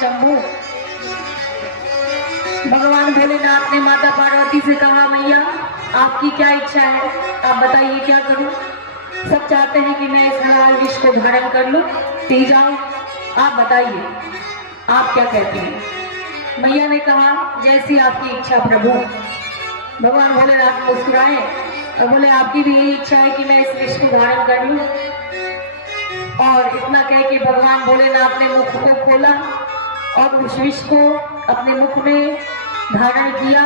शंभू। भगवान भोलेनाथ ने माता पार्वती से कहा, मैया आपकी क्या इच्छा है, आप बताइए क्या करूं। सब चाहते हैं कि मैं इस हलाल विष को धारण कर लूं, पी जाऊं, आप बताइए आप क्या कहते हैं। मैया ने कहा, जैसी आपकी इच्छा प्रभु। भगवान भोलेनाथ मुस्कुराए और बोले, आपकी भी यही इच्छा है कि मैं इस विष को धारण कर लूं। और इतना कह के भगवान भोलेनाथ ने मुख को खोला और उस विष को अपने मुख में धारण किया,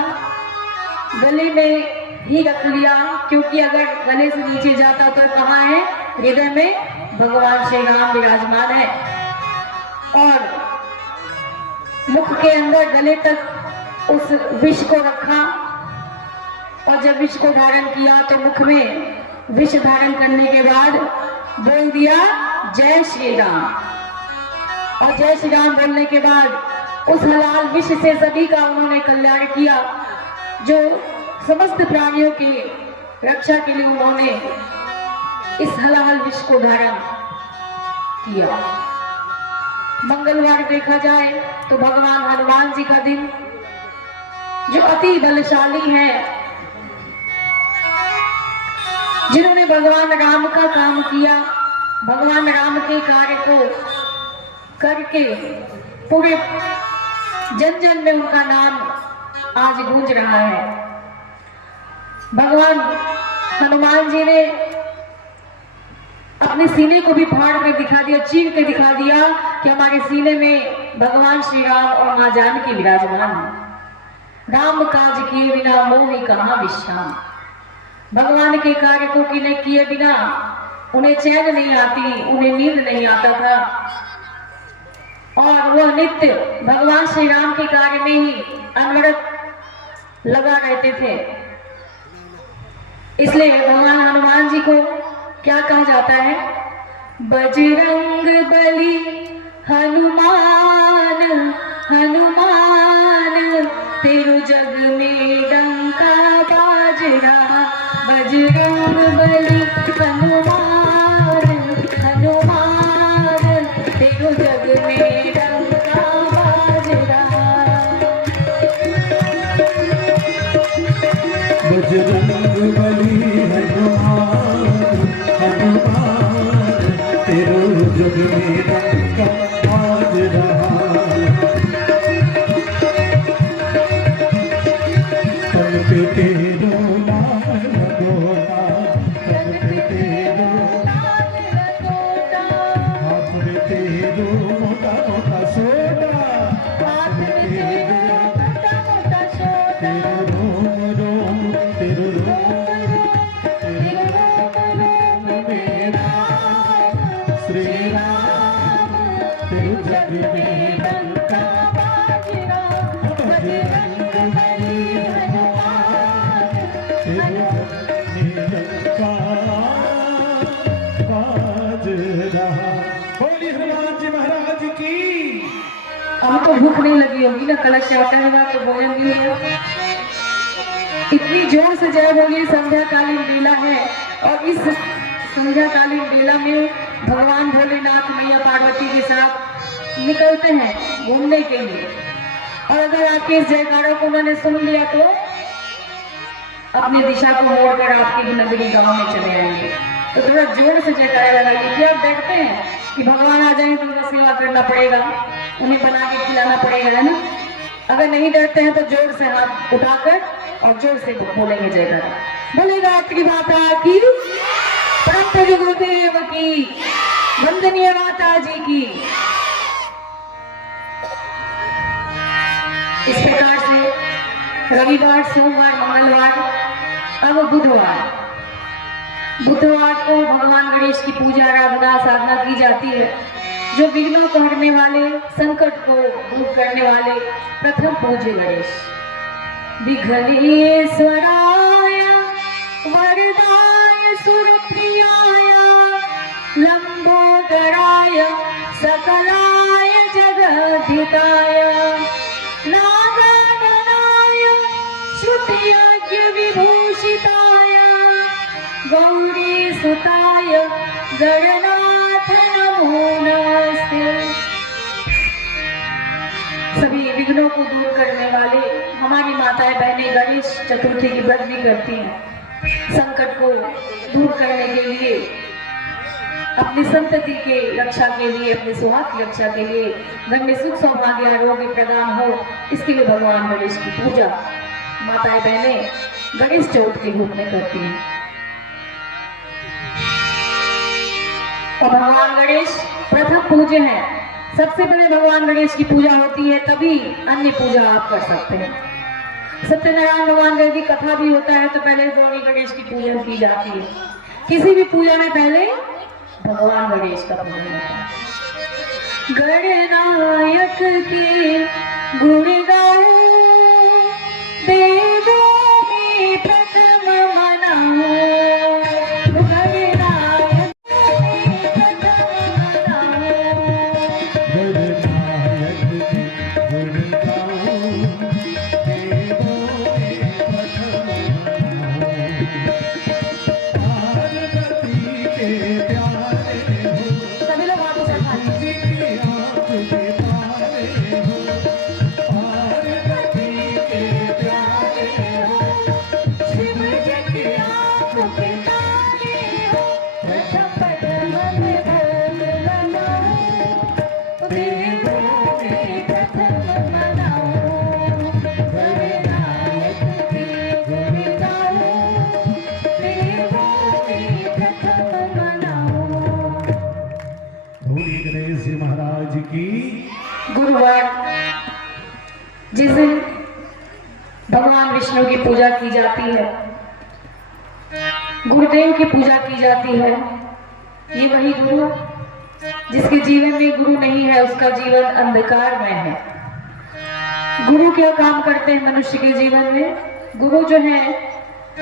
गले में ही रख लिया, क्योंकि अगर गले से नीचे जाता तो कहाँ है, हृदय में भगवान श्री राम विराजमान है। और मुख के अंदर गले तक उस विष को रखा और जब विष को धारण किया तो मुख में विष धारण करने के बाद बोल दिया जय श्री राम। और जय श्री राम बोलने के बाद उस हलाल विष से सभी का उन्होंने कल्याण किया। जो समस्त प्राणियों की रक्षा के लिए उन्होंने इस हलाल विष को धारण किया। मंगलवार देखा जाए तो भगवान हनुमान जी का दिन, जो अति बलशाली है, जिन्होंने भगवान राम का काम किया, भगवान राम के कार्य को करके पूरे जन जन में उनका नाम आज गूंज रहा है। भगवान हनुमान जी ने अपने सीने को भी फाड़ कर दिखा दिया, चीर के दिखा दिया कि हमारे सीने में भगवान श्री राम और मां जानकी विराजमान है। राम काज किए बिना मोहि कहां विश्राम। भगवान के कार्य को किए बिना उन्हें चैन नहीं आती, उन्हें नींद नहीं आता था और वह नित्य भगवान श्री राम के कार्य में ही अनवरत लगा रहते थे। इसलिए भगवान हनुमान जी को क्या कहा जाता है, बजरंग बली हनुमान हनुमान, तेरो जग में डंका बाज रहा। बजरंग बली हनुमान हनुमान, तेरो जग में डंका बाज रहा। बजरंग बली हनुमान हनुमान, तेरो जग में डंका बाज रहा। तन पे तेरो लाल लगोटा, तन पे तेरो लाल लगोटा, हाथ में तेरो मोटा मोटा सोना, हाथ में तेरो मोटा मोटा सोना। तेरो रोम रोम, तेरो रोम मेरा श्री राम, तेरो जग में डंका बाज रहा। बजरंग बली हनुमान, तेरो जग में डंका बाज रहा। बोली हनुमान जी महाराज की। आपको भूख नहीं लगी होगी ना, कलश आता है ना तो भोजन भी होगा। इतनी जोर से जय बोलिए, संध्याकालीन लीला है और इस संध्याकालीन लीला में भगवान भोलेनाथ मैया पार्वती के साथ निकलते हैं घूमने के लिए। और अगर आपके इस जयकारों को उन्होंने सुन लिया तो अपनी दिशा को मोड़कर आपकी नगरी गांव में चले आएंगे। तो थोड़ा जोर से जयकारा लगाइए। कि आप देखते हैं कि भगवान आ जाए तो उनका सेवा करना पड़ेगा, उन्हें बना के खिलाना पड़ेगा, है ना। अगर नहीं डरते हैं तो जोर से हाथ उठाकर और जोर से बोलेंगे जयकारा। बोलेगा आपकी माता की, परम पूज्य गुरुदेव की, वंदनीय माता जी की। इस प्रकार से रविवार, सोमवार, मंगलवार, अब बुधवार को भगवान गणेश की पूजा आराधना साधना की जाती है। जो विघ्नों को हरने वाले, संकट को दूर करने वाले प्रथम पूज्य गणेश। विघ्नेश्वराय वरदाय सुरप्रियाय, लंबोदराय सकलाय जगद्धिताय, नागाननाय श्रुतियज्ञ विभूषिताय, गौरी सुताय गणनाथ नमो नमस्ते। विघ्नों को दूर करने वाले हमारी माताएं बहनें गणेश चतुर्थी की व्रत भी करती हैं। संकट को दूर करने के लिए, अपनी संतति के रक्षा के लिए, अपने सुहाग की रक्षा के लिए, घर में सुख सौभाग्य आरोग्य प्रदान हो, इसके लिए भगवान गणेश की पूजा माताएं बहनें गणेश चौथ के रूप में करती हैं। और भगवान गणेश प्रथम पूज्य हैं। सबसे पहले भगवान गणेश की पूजा होती है, तभी अन्य पूजा आप कर सकते हैं। सत्यनारायण भगवान गणेश की कथा भी होता है तो पहले गौरी गणेश की पूजा की जाती है। किसी भी पूजा में पहले भगवान गणेश का पूजन होता है। गणनायक के गुण गाओ, देवों में प्रथम मनाओ। गणनायक में प्रथम महाराज की। गुरुवार जिस दिन भगवान विष्णु की पूजा की जाती है, गुरुदेव की पूजा की जाती है, ये वही गुरु जिसके जीवन में गुरु नहीं है, उसका जीवन अंधकार में है। गुरु क्या काम करते हैं मनुष्य के जीवन में? गुरु जो है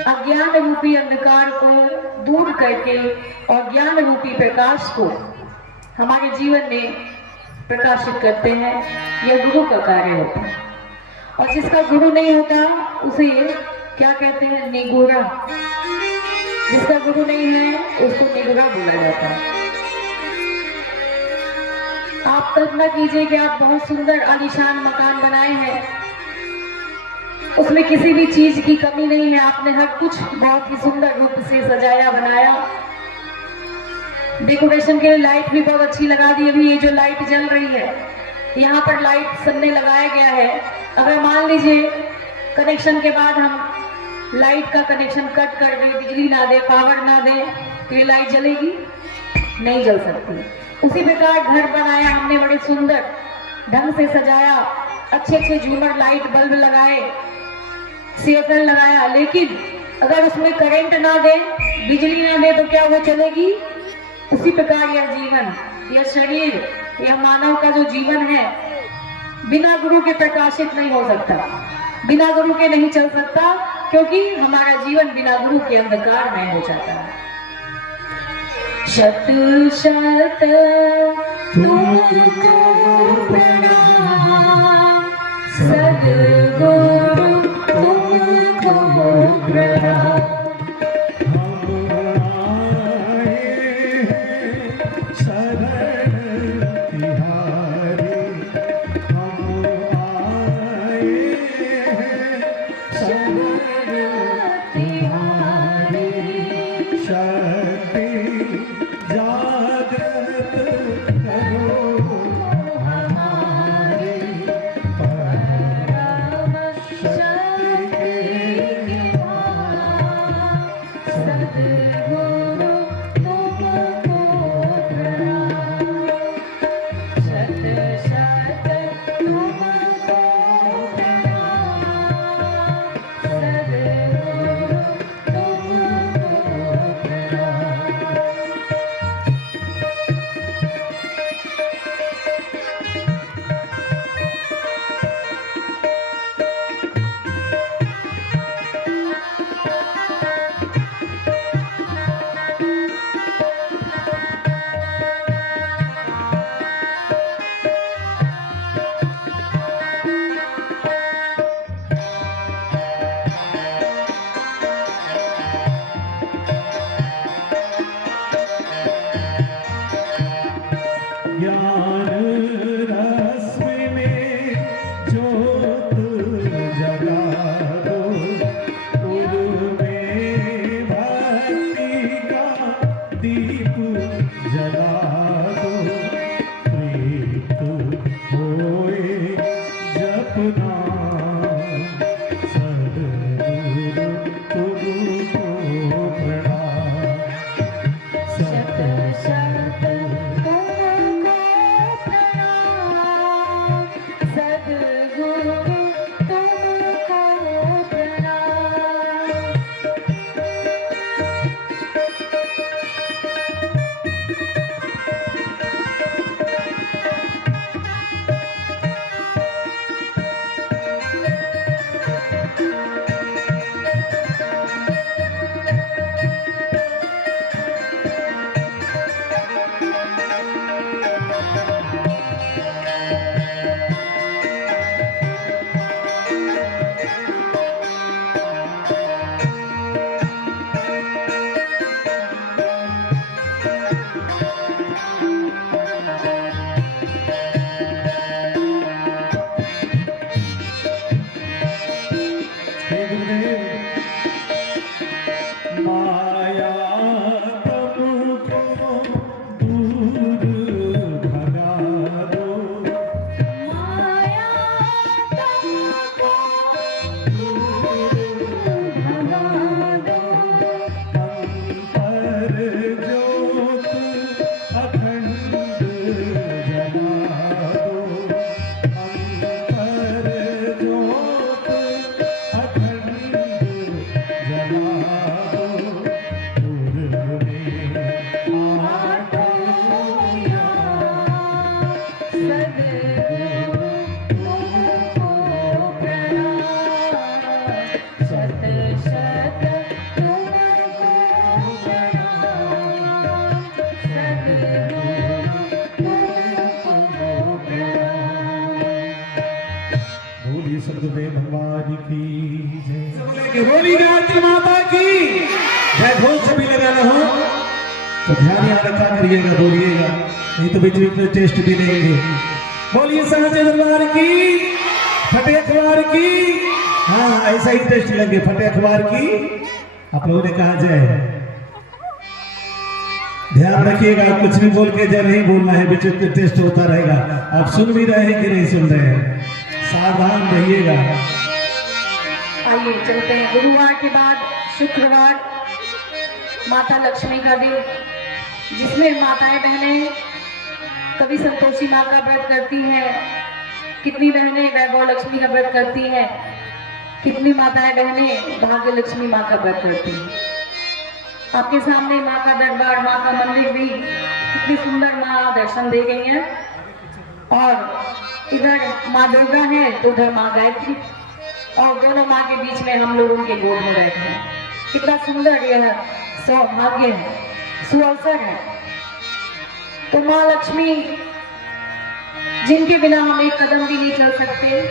अज्ञान रूपी अंधकार को दूर करके और ज्ञान रूपी प्रकाश को हमारे जीवन में प्रकाशित करते हैं। यह गुरु का कार्य होता है। और जिसका गुरु नहीं होता उसे क्या कहते हैं? निगूढ़ा। जिसका गुरु नहीं है उसको निगूढ़ा बोला जाता है। आप कल्पना कीजिए कि आप बहुत सुंदर आलीशान मकान बनाए हैं, उसमें किसी भी चीज की कमी नहीं है, आपने हर कुछ बहुत ही सुंदर रूप से सजाया बनाया, डेकोरेशन के लिए लाइट भी बहुत अच्छी लगा दी। अभी ये जो लाइट जल रही है, यहाँ पर लाइट सबने लगाया गया है। अगर मान लीजिए कनेक्शन के बाद हम लाइट का कनेक्शन कट कर दे, बिजली ना दे, पावर ना दे, तो ये लाइट जलेगी? नहीं जल सकती। उसी प्रकार घर बनाया हमने, बड़े सुंदर ढंग से सजाया, अच्छे अच्छे झूमर लाइट बल्ब लगाए, सीएफएल लगाया, लेकिन अगर उसमें करंट ना दे, बिजली ना दे, तो क्या वो चलेगी? उसी प्रकार यह जीवन, यह शरीर, यह मानव का जो जीवन है, बिना गुरु के प्रकाशित नहीं हो सकता, बिना गुरु के नहीं चल सकता, क्योंकि हमारा जीवन बिना गुरु के अंधकार में हो जाता है। शत शत तुमको प्रणाम, सद्गुरु तुमको प्रणाम। सदगुरुदेव भगवान की जय। बोली गायत्री माता की जय। ढोल सभी लगाना हो तो ध्यान यहाँ रखा करिएगा, बोलिएगा, नहीं तो बीच बीच में टेस्ट भी लेंगे। बोलिए सहजे दरबार की, फटे अखबार की। हाँ ऐसा ही टेस्ट लेंगे, फटे अखबार की। आप लोगों ने कहा जय। ध्यान रखिएगा, कुछ भी बोल के जय नहीं बोलना है, बीच में टेस्ट होता रहेगा। आप सुन भी रहे हैं कि नहीं सुन रहे हैं, सावधान रहिएगा। आइए चलते हैं। गुरुवार के बाद शुक्रवार माता लक्ष्मी का दिन, जिसमें माताएं बहनें कभी संतोषी माँ का व्रत करती हैं, कितनी बहनें वैभव लक्ष्मी का व्रत करती हैं, कितनी माताएं बहनें भाग्य लक्ष्मी माँ का व्रत करती हैं। आपके सामने माँ का दरबार, माँ का मंदिर भी कितनी सुंदर माँ दर्शन दे गई हैं। और इधर माँ दुर्गा है तो उधर माँ गायत्री, और दोनों माँ के बीच में हम लोगों के गोद में बैठे हैं। कितना सुंदर यह सौभाग्य है, सुअवसर है। तो माँ लक्ष्मी जिनके बिना हम एक कदम भी नहीं चल सकते,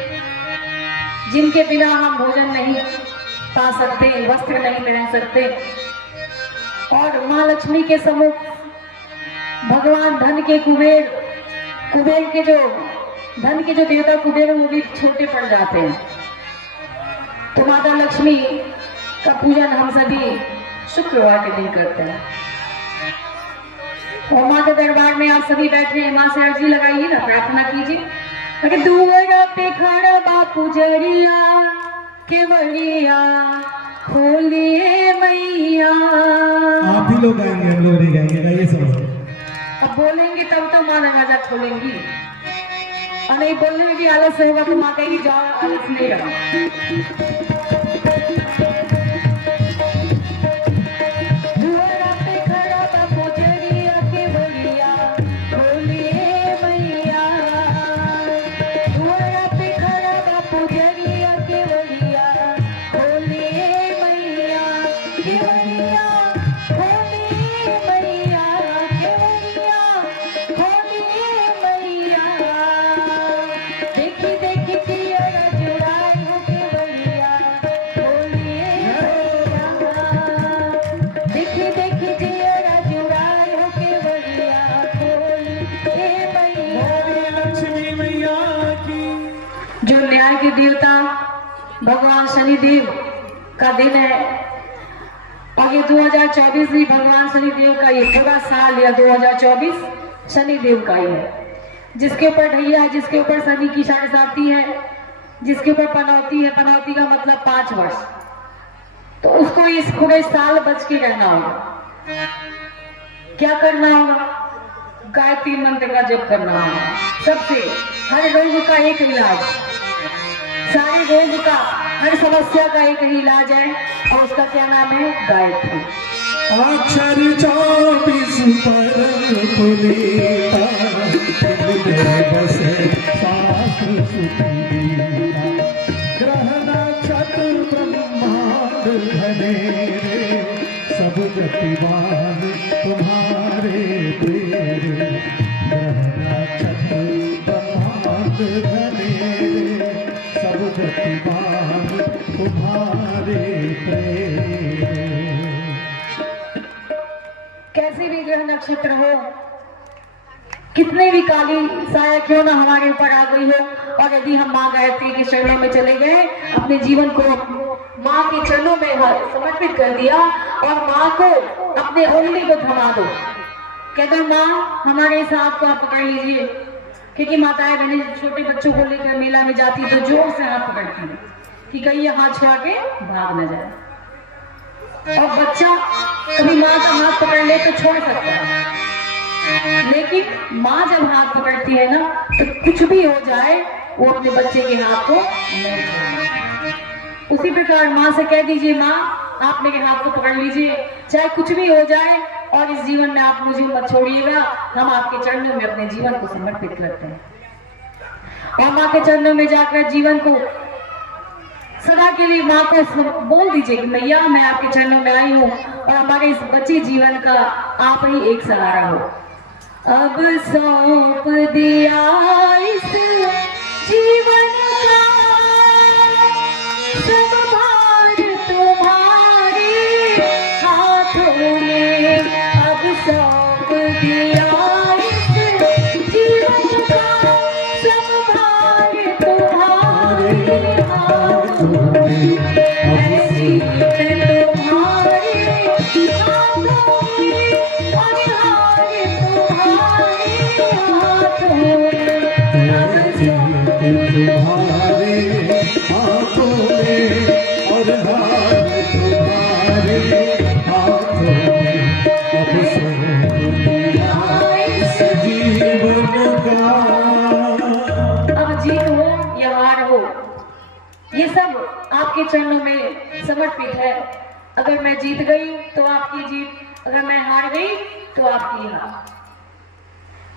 जिनके बिना हम भोजन नहीं पा सकते, वस्त्र नहीं पहन सकते, और माँ लक्ष्मी के सम्मुख भगवान धन के कुबेर के जो धन के जो देवता कुबेर वो भी छोटे पड़ जाते हैं। तो माता लक्ष्मी का पूजन हम सभी शुक्रवार के दिन करते हैं। और माँ के दरबार में आप सभी बैठे हैं, माँ से अर्जी लगाइए ना, प्रार्थना कीजिए। अरे दुआरा पे खड़ा बापू जरिया केवड़िया खोलिए मैया। आप ही लोग गाएंगे, हम लोग नहीं गाएंगे, गाइए सब। अब बोलेंगे तब तो माँ दरवाजा खोलेंगी, और नहीं बोलने में भी आलस होगा तो माँ कहेगी जाओ, आलस नहीं रहा। जो न्याय के देवता भगवान शनिदेव का दिन है, और ये 2024 भी भगवान शनिदेव का ये पूरा साल या 2024 शनिदेव का ही है। जिसके ऊपर ढैया है, जिसके ऊपर शनि की 7.5 है, जिसके ऊपर पनौती है, पनौती का मतलब 5 वर्ष, तो उसको इस पूरे साल बच के रहना होगा। क्या करना होगा? गायत्री मंत्र का जप करना होगा। सबसे हर रोग का एक इलाज, सारे रोग का, हर समस्या का एक ही इलाज है, और उसका क्या नाम है? गायत्री। अक्षर 24 परम पुनीता, बसे शास्त्र सुपीता, ग्रह नक्षत्र ब्रह्मांड घनेरे, सब गतिवान तुम्हारे तेरे। ग्रह नक्षत्र ब्रह्मांड घनेरे, सब गतिवान तुम्हारे तेरे। कैसे भी ग्रह नक्षत्र हो, कितने भी काली साया क्यों ना हमारे ऊपर आ गई हो, और यदि हम माँ गायत्री के चरणों में चले गए, अपने जीवन को माँ के चरणों में समर्पित कर दिया, और माँ को अपने उंगली को थमा दो, कहते माँ हमारे इस हाथ को आप पकड़ लीजिए। क्योंकि माताएं बहनें छोटे बच्चों को लेकर मेला में जाती तो जोर से हाथ पकड़ती है कि कहीं ये हाथ छुआ के भाग न जाए, और बच्चा कभी माँ का हाथ पकड़ ले तो छोड़ सकता है, लेकिन माँ जब हाथ पकड़ती है ना तो कुछ भी हो जाए वो अपने बच्चे के हाथ को नहीं छोड़ती। उसी प्रकार माँ से कह दीजिए माँ आप मेरे हाथ को पकड़ लीजिए, चाहे कुछ भी हो जाए, और इस जीवन में आप मुझे मत छोड़िएगा। हम आपके चरणों में अपने जीवन को समर्पित करते हैं, और माँ के चरणों में जाकर जीवन को सदा के लिए माँ को बोल दीजिए कि मैया मैं आपके चरणों में आई हूँ, और हमारे इस बचे जीवन का आप ही एक सहारा हो। अब सौंप दिया इस जीवन का हाथों में, अब सुन तुम्हारे हाथों में और हाथ तुम्हारे हाथों में, अब सौंप दिया इस जीवन का। अब जीत हो या हार हो, ये सब आपके चरणों में समर्पित है। अगर मैं जीत गई तो आपकी जीत, अगर मैं हार गई तो आपकी हार।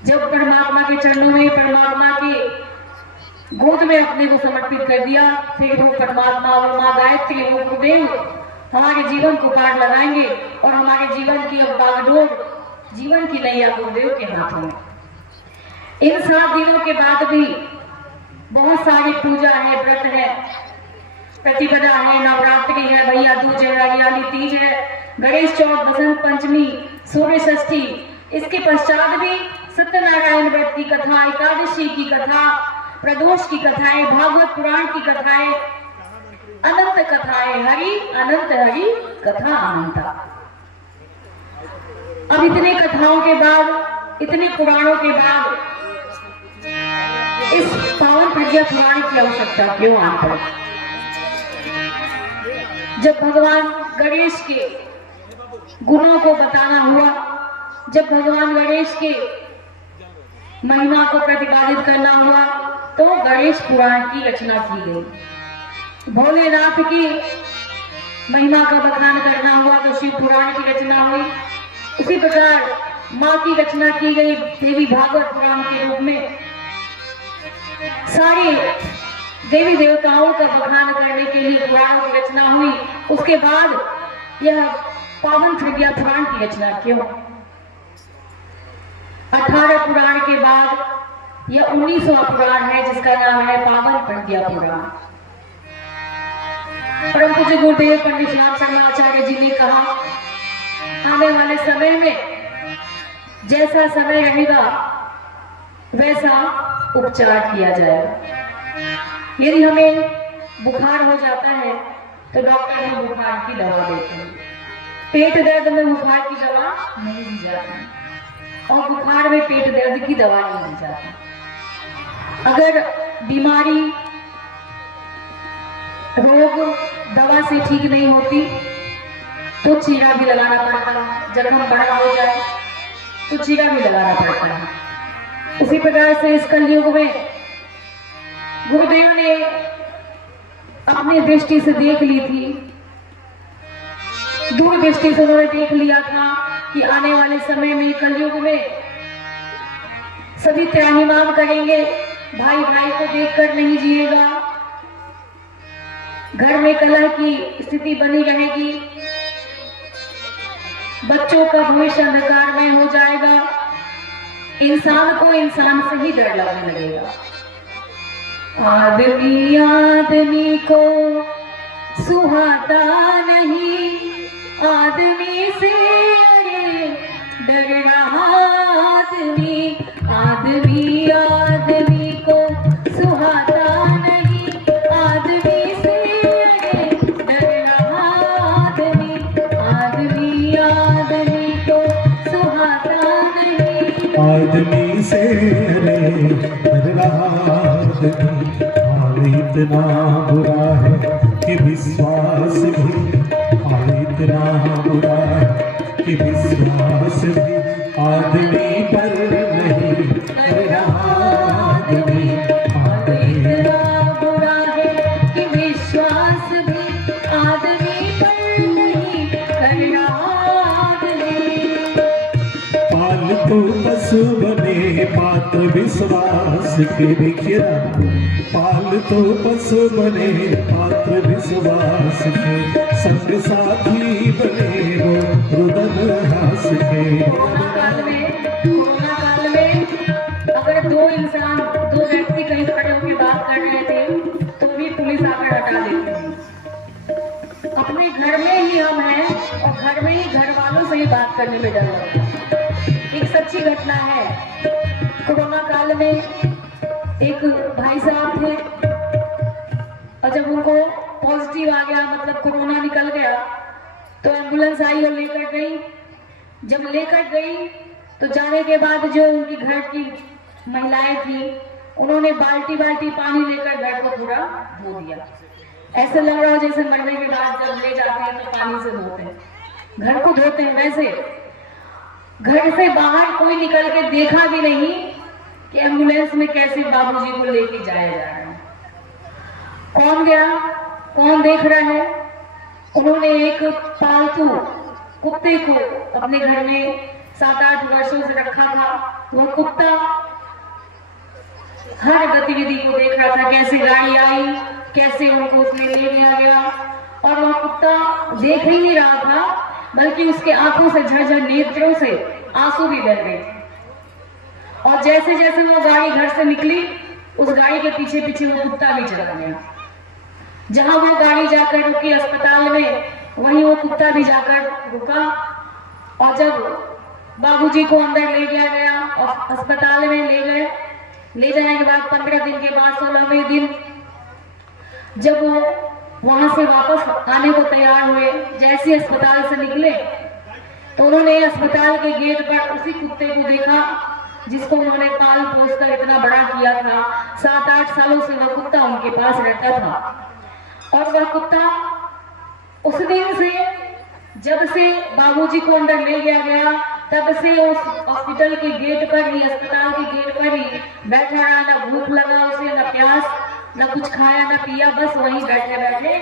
जब परमात्मा के चरणों में, परमात्मा के गोद में अपने को समर्पित कर दिया, फिर वो परमात्मा, वो माँ गायत्री, वो गुरुदेव हमारे जीवन को पार लगाएंगे और हमारे जीवन की अब बागडोर, जीवन की नैया गुरुदेव के हाथों में। इन 7 दिनों के बाद भी बहुत सारी पूजा है, व्रत है, प्रतिपदा है, नवरात्रि है, भैया दूज है, हरियाली तीज है, गणेश चौथ, बसंत पंचमी, सूर्य षष्ठी, इसके पश्चात भी सत्यनारायण व्रत की कथा, एकादशी की कथा, प्रदोष की कथाएं, भागवत पुराण की कथाएं, अनंत कथाएं, हरि अनंत हरि कथा अनंता। अब इतने कथाओं के बाद, इतने पुराणों के बाद इस पावन प्रज्ञा पुराण की आवश्यकता क्यों आता है? जब भगवान गणेश के गुणों को बताना हुआ, जब भगवान गणेश के महिमा को प्रतिपादित करना हुआ, तो गणेश पुराण की रचना की गई। भोलेनाथ की महिमा का बखान करना हुआ तो शिव पुराण की रचना हुई। उसी प्रकार माँ की रचना की गई देवी भागवत पुराण के रूप में। सारे देवी देवताओं का बखान करने के लिए पुराणों की रचना हुई। उसके बाद यह पावन प्रज्ञा पुराण की रचना क्यों? 18 पुराण के बाद यह 19वां पुराण है जिसका नाम है पावन प्रज्ञा पुराण। परम पूज्य गुरुदेव पंडित श्याम शर्मा आचार्य जी ने कहा, आने वाले समय में जैसा समय रहेगा वैसा उपचार किया जाएगा। यदि हमें बुखार हो जाता है तो डॉक्टर हमें बुखार की दवा देते हैं। पेट दर्द में बुखार की दवा नहीं दी जाती और बुखार में पेट दर्द की दवा नहीं दी जाती। अगर बीमारी, रोग दवा से ठीक नहीं होती तो चीरा भी लगाना पड़ता है। जब हम बड़ा हो जाए तो चीरा भी लगाना पड़ता है। उसी प्रकार से इस कलयुग में गुरुदेव ने अपनी दृष्टि से देख ली थी, दूर दृष्टि से उन्होंने देख लिया था कि आने वाले समय में कलयुग में सभी त्राहिमाम करेंगे, भाई भाई को देखकर नहीं जिएगा, घर में कलह की स्थिति बनी रहेगी, बच्चों का भविष्य अंधकारमय हो जाएगा, इंसान को इंसान से ही डर लगने लगेगा। आदमी आदमी को सुहाता नहीं, आदमी से अरे डर रहा आदमी, आदमी आदमी को सुहाता नहीं, आदमी से अरे डर रहा आदमी, आदमी आदमी को सुहाता नहीं, आदमी से अरे डर रहा आदमी। हाल इतना बुरा है कि विश्वास भी, हाल इतना बुरा है कि विश्वास भी आदमी पर नहीं कर रहा आदमी। हाल इतना बुरा है कि विश्वास भी आदमी पर नहीं कर रहा आदमी। पालतू पशु बने पात्र विश्वास के बिखरा, पालतू पशु बने पात्र विश्वास के, संग साथी बने वो रुदन हास के। कोरोना काल में अगर दो व्यक्ति कहीं खड़े होकर बात कर रहे थे तो भी पुलिस आकर हटा देती है। अपने घर में ही हम हैं और घर में ही घर वालों से ही बात करने में डर लगता है। एक सच्ची घटना है। कोरोना काल में एक भाई साहब थे, और जब उनको पॉजिटिव आ गया, मतलब कोरोना निकल गया, तो एम्बुलेंस आई और लेकर गई। जब लेकर गई तो जाने के बाद जो उनकी घर की महिलाएं थी, उन्होंने बाल्टी बाल्टी पानी लेकर घर को पूरा धो दिया। ऐसे लग रहा हो जैसे मरने के बाद जब ले जाते हैं तो पानी से धोते हैं, घर को धोते हैं, वैसे घर से बाहर कोई निकल के देखा भी नहीं कि एम्बुलेंस में कैसे बाबूजी को लेके जाया जा रहा है। कौन गया, कौन देख रहा है? उन्होंने एक पालतू कुत्ते को अपने घर में 7-8 वर्षों से रखा था। वह कुत्ता हर गतिविधि को देख रहा था, कैसे गाड़ी आई, कैसे उनको उसमें ले लिया गया, और वह कुत्ता देख ही नहीं रहा था, बल्कि उसके आंखों से झरझर नेत्रों से आंसू भी बह गए। और जैसे जैसे वो गाड़ी घर से निकली, उस गाड़ी के पीछे पीछे वो कुत्ता भी चला गया। जहां वो गाड़ी जाकर रुकी अस्पताल में, वहीं वो कुत्ता भी जाकर रुका। और जब बाबूजी को अंदर ले गया गया और अस्पताल में ले गए, ले जाने के बाद 15 दिन के बाद 16वें दिन जब वो वहां से वापस आने को तैयार हुए, जैसे अस्पताल से निकले तो उन्होंने अस्पताल के गेट पर उसी कुत्ते को देखा जिसको उन्होंने पाल पोस कर इतना बड़ा किया था। 7-8 सालों से वह कुत्ता उनके पास रहता था। और वह कुत्ता उस दिन से, जब से बाबूजी को अंदर ले गया तब से उस हॉस्पिटल के गेट पर ही, अस्पताल के गेट पर ही बैठा रहा। ना भूख लगा उसे, ना प्यास, ना कुछ खाया ना पिया, बस वहीं बैठे बैठे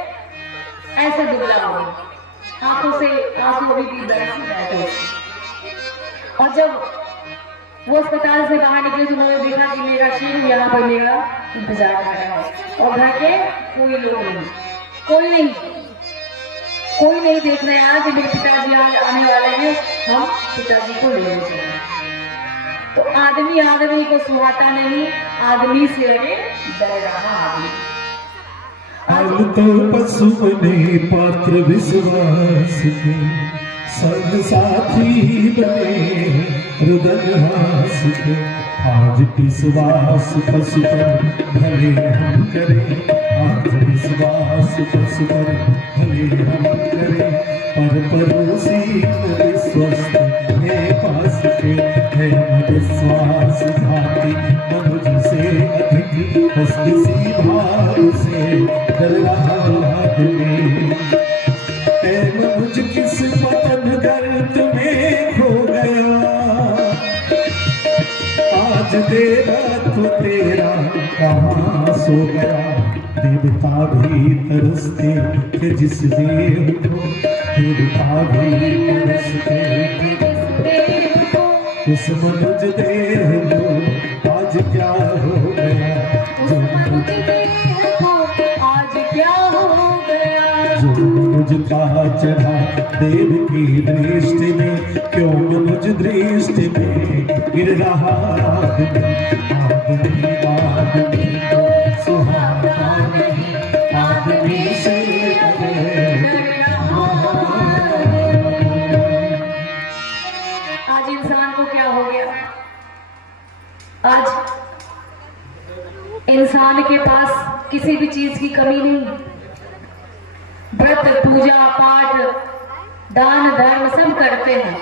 ऐसे दुबला हो गया, आंखों से आंसू भी बैठे। और जब वो अस्पताल से बाहर निकले तो उन्होंने देखा कि मेरा शेर यहाँ पर मेरा इंतजार कर रहा है, और घर के कोई लोग नहीं, कोई नहीं देख रहे यार कि मेरे पिताजी आज आने वाले हैं, हम पिताजी को ले जाएंगे। तो आदमी को सुहाता नहीं, आदमी से अरे डर रहा आदमी। अब तो पशु बने पात्र विश्वास के, संग साथी बने रुदन हास के। आज विश्वास पशु पर भले हम करें, आज विश्वास पशु पर भले हम करें, पर पड़ोसी को विश्वस्त है पास के। है विश्वास घाती मनुष्य से अधिक, बस किसी भाव से डर रहा आदमी। मनुष्य किस पतन गर्त में खो गया, आज देवा तो तेरा कहाँ सो गया। देवता भी तरसते थे जिस देव को, देवता भी तरसते उस मनुज देह को। आज क्या हो गया, जो आज क्या हो गया, जो मनुज का चढ़ा देव की दृष्टि में, क्यों मनुज दृष्टि में गिर रहा आदमी। आदमी को सुहाता नहीं, आदमी से आज इंसान को क्या हो गया? आज इंसान के पास किसी भी चीज की कमी नहीं। व्रत, पूजा पाठ, दान धर्म सब करते हैं,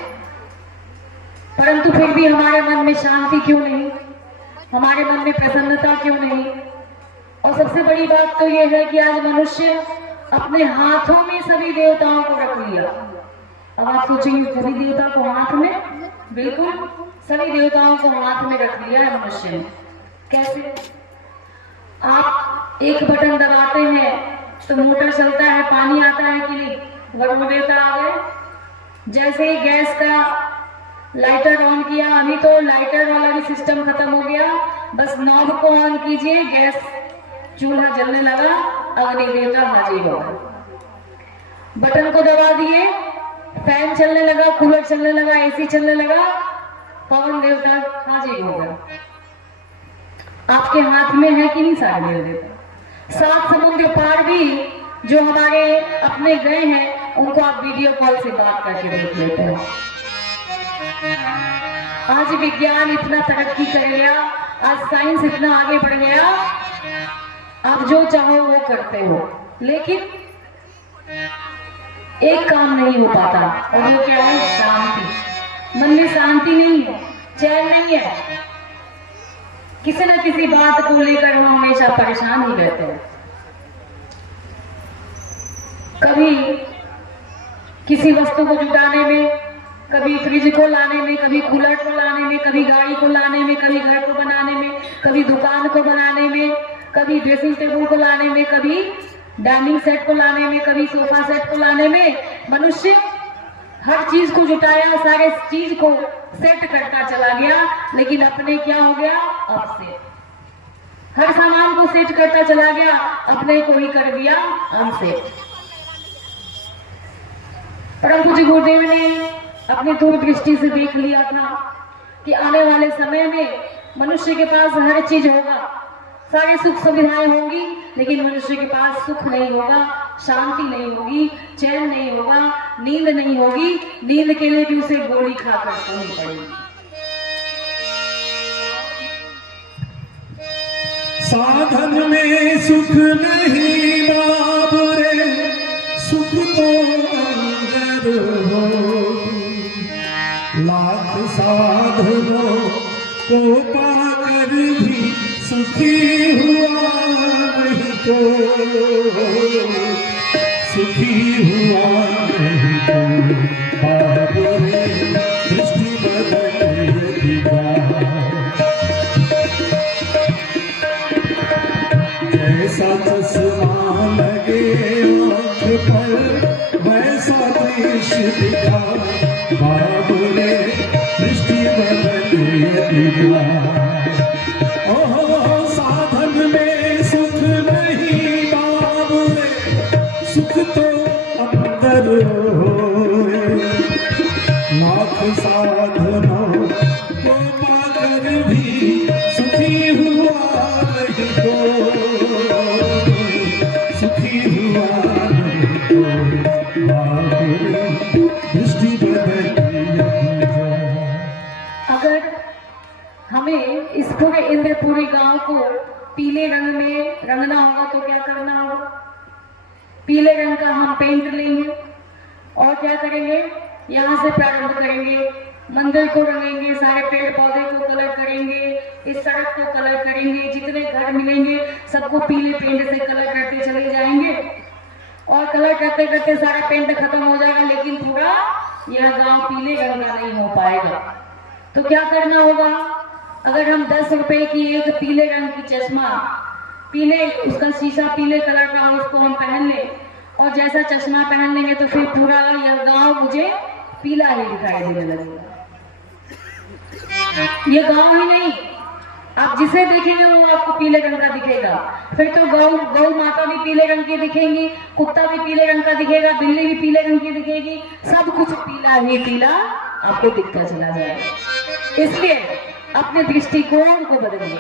परंतु फिर भी हमारे मन में शांति क्यों नहीं, हमारे मन में प्रसन्नता क्यों नहीं? और सबसे बड़ी बात तो यह है कि आज मनुष्य अपने हाथों में सभी देवताओं को रख लिया। अब आप सोचेंगे सभी देवता को हाथ में? बिल्कुल, सभी देवताओं को हाथ में रख लिया है मनुष्य ने। कैसे? आप एक बटन दबाते हैं तो मोटर चलता है, पानी आता है कि नहीं? वरुण देवता आ गए। जैसे ही गैस का लाइटर ऑन किया, अभी तो लाइटर वाला भी सिस्टम खत्म हो गया, बस नॉब को ऑन कीजिए, गैस चूल्हा जलने लगा, अग्नि देवता हाजिर हो गए। बटन को दबा दिए, फैन चलने लगा, कूलर चलने लगा, एसी चलने लगा, पवन देवता हाजिर हो गया। आपके हाथ में है कि नहीं सारे देवता? 7 समुद्र पार भी जो हमारे अपने गए हैं, उनको आप वीडियो कॉल से बात करके देख लेते हैं। आज विज्ञान इतना तरक्की कर गया, आज साइंस इतना आगे बढ़ गया आप जो चाहो वो करते हो, लेकिन एक काम नहीं हो पाता, और वो क्या है? शांति। मन में शांति नहीं है, चैन नहीं है। किसी न किसी बात को लेकर हम हमेशा परेशान ही रहते हैं। कभी किसी वस्तु को जुटाने में, कभी फ्रिज को लाने में, कभी कूलर को लाने में, कभी गाड़ी को लाने में, कभी घर को बनाने में, कभी दुकान को बनाने में, कभी ड्रेसिंग टेबल को लाने में, कभी डाइनिंग सेट को लाने में, कभी सोफा सेट को लाने में मनुष्य हर चीज को जुटाया, सारे चीज को सेट करता चला गया, लेकिन अपने क्या हो गया? अपसेट। हर सामान को सेट करता चला गया, अपने को ही कर दिया अनसेट। परम पूज्य गुरुदेव ने अपनी दूरदृष्टि से देख लिया था कि आने वाले समय में मनुष्य के पास हर चीज होगा, सारी सुख सुविधाएं होंगी, लेकिन मनुष्य के पास सुख नहीं होगा, शांति नहीं होगी, चैन नहीं होगा, नींद नहीं होगी। नींद के लिए भी उसे गोली खाकर सोनी पड़ेगी। साधन में सुख नहीं बाबरे, सुख तो अंदर हो। लाख साधनों को पाकर भी सुखी हुआ नहीं तो, सुखी हुआ नहीं तो। बाबरे दृष्टि बदल जैसा चश्मा लगे आँख पर वैसा दृश्य दिखा। बाबरे दृष्टि बदल ओहो साधन में सुख नहीं बाबरे, सुख तो अंदर हो। लाख साधनों को पाकर भी सुखी हुआ नहीं तो, सुखी हुआ नहीं तो। बाबरे दृष्टि बदल अगर हमें इस पूरे इंद्रपुरी गांव को पीले रंग में रंगना होगा तो क्या करना होगा? पीले रंग का हम पेंट लेंगे और क्या करेंगे? यहाँ से प्रारंभ करेंगे, मंदिर को रंगेंगे, सारे पेड़ पौधे को कलर करेंगे, इस सड़क को कलर करेंगे, जितने घर मिलेंगे सबको पीले पेंट से कलर करते चले जाएंगे, और कलर करते करते सारा पेंट खत्म हो जाएगा, लेकिन पूरा यह गांव पीले रंग का नहीं हो पाएगा। तो क्या करना होगा? अगर हम 10 रुपए की एक पीले रंग की चश्मा, पीले उसका शीशा पीले कलर का हो, उसको हम पहन ले, और जैसा चश्मा पहन लेंगे तो फिर पूरा यह गांव मुझे पीला ही दिखाई देने लगेगा। ये गांव ही नहीं, आप जिसे देखेंगे वो आपको पीले रंग का दिखेगा। फिर तो गौ माता भी पीले रंग की दिखेंगी, कुत्ता भी पीले रंग का दिखेगा, बिल्ली भी पीले रंग की दिखेगी, सब कुछ पीला ही पीला आपको दिखता चला जाएगा। इसलिए अपने दृष्टिकोण को बदलिए,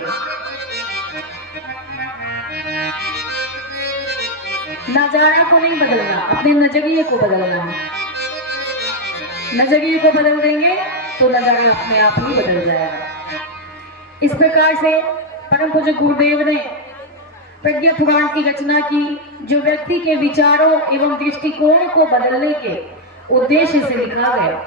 नजारा को नहीं बदलना, अपने नजरिए को बदलना है। नजरिए को बदल देंगे तो नजारा अपने आप ही बदल जाएगा। इस प्रकार से परम पूज्य गुरुदेव ने प्रज्ञा पुराण की रचना की, जो व्यक्ति के विचारों एवं दृष्टिकोण को बदलने के उद्देश्य से लिखा गया।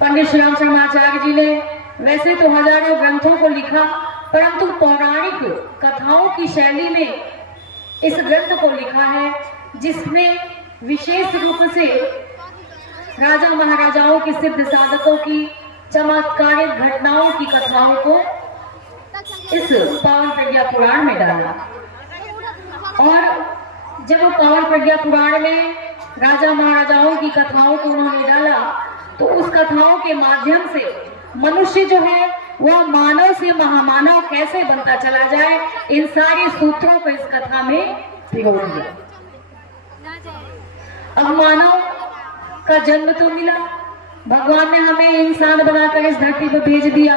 पंडित श्री राम शर्माचार्य जी ने वैसे तो हजारों ग्रंथों को लिखा, परंतु पौराणिक कथाओं की शैली में इस ग्रंथ को लिखा है, जिसमें विशेष रूप से राजा महाराजाओं की सिद्ध साधकों की चमत्कारिक घटनाओं की कथाओं को इस पावन प्रज्ञा पुराण में डाला। और जब पावन प्रज्ञा पुराण में राजा महाराजाओं की कथाओं को उन्होंने डाला, तो उस कथाओं के माध्यम से मनुष्य जो है वह मानव से महामानव कैसे बनता चला जाए, इन सारे सूत्रों को इस कथा में भिगो दिया। अब मानव का जन्म तो मिला, भगवान ने हमें इंसान बनाकर इस धरती पर भेज दिया,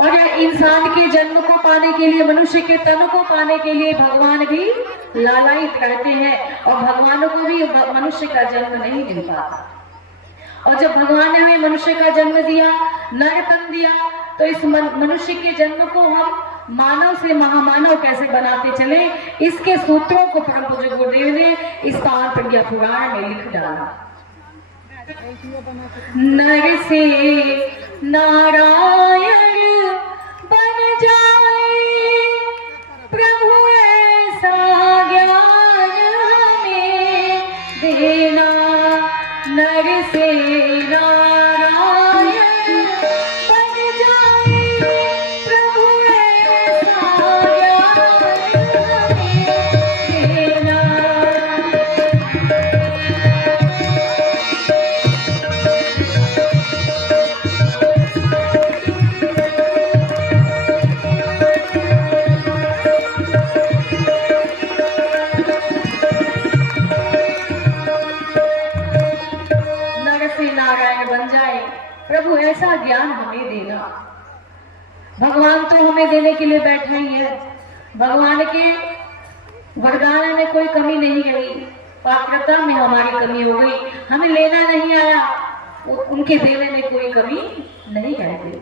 और यह इंसान के जन्म को पाने के लिए, मनुष्य के तन को पाने के लिए भगवान भी लालायित रहते हैं, और भगवान को भी मनुष्य का जन्म नहीं मिल पाता। और जब भगवान ने हमें मनुष्य का जन्म दिया, नर तन दिया, तो इस मनुष्य के जन्म को हम मानव से महामानव कैसे बनाते चले, इसके सूत्रों को परम पूज्य गुरुदेव ने इस पावन प्रज्ञा पुराण में लिख डाला। नर से नारायण बन जाए प्रभु ऐसा ज्ञान हमें देना। नर से नारायण बन जाए प्रभु ऐसा ज्ञान हमें देना। प्रभु ऐसा ज्ञान हमें देना। भगवान तो हमें देने के लिए बैठा ही है। भगवान के वरदान में कोई कमी नहीं गई, पात्रता में हमारी कमी हो गई, हमें लेना नहीं आया, उनके देने में कोई कमी नहीं रह गई।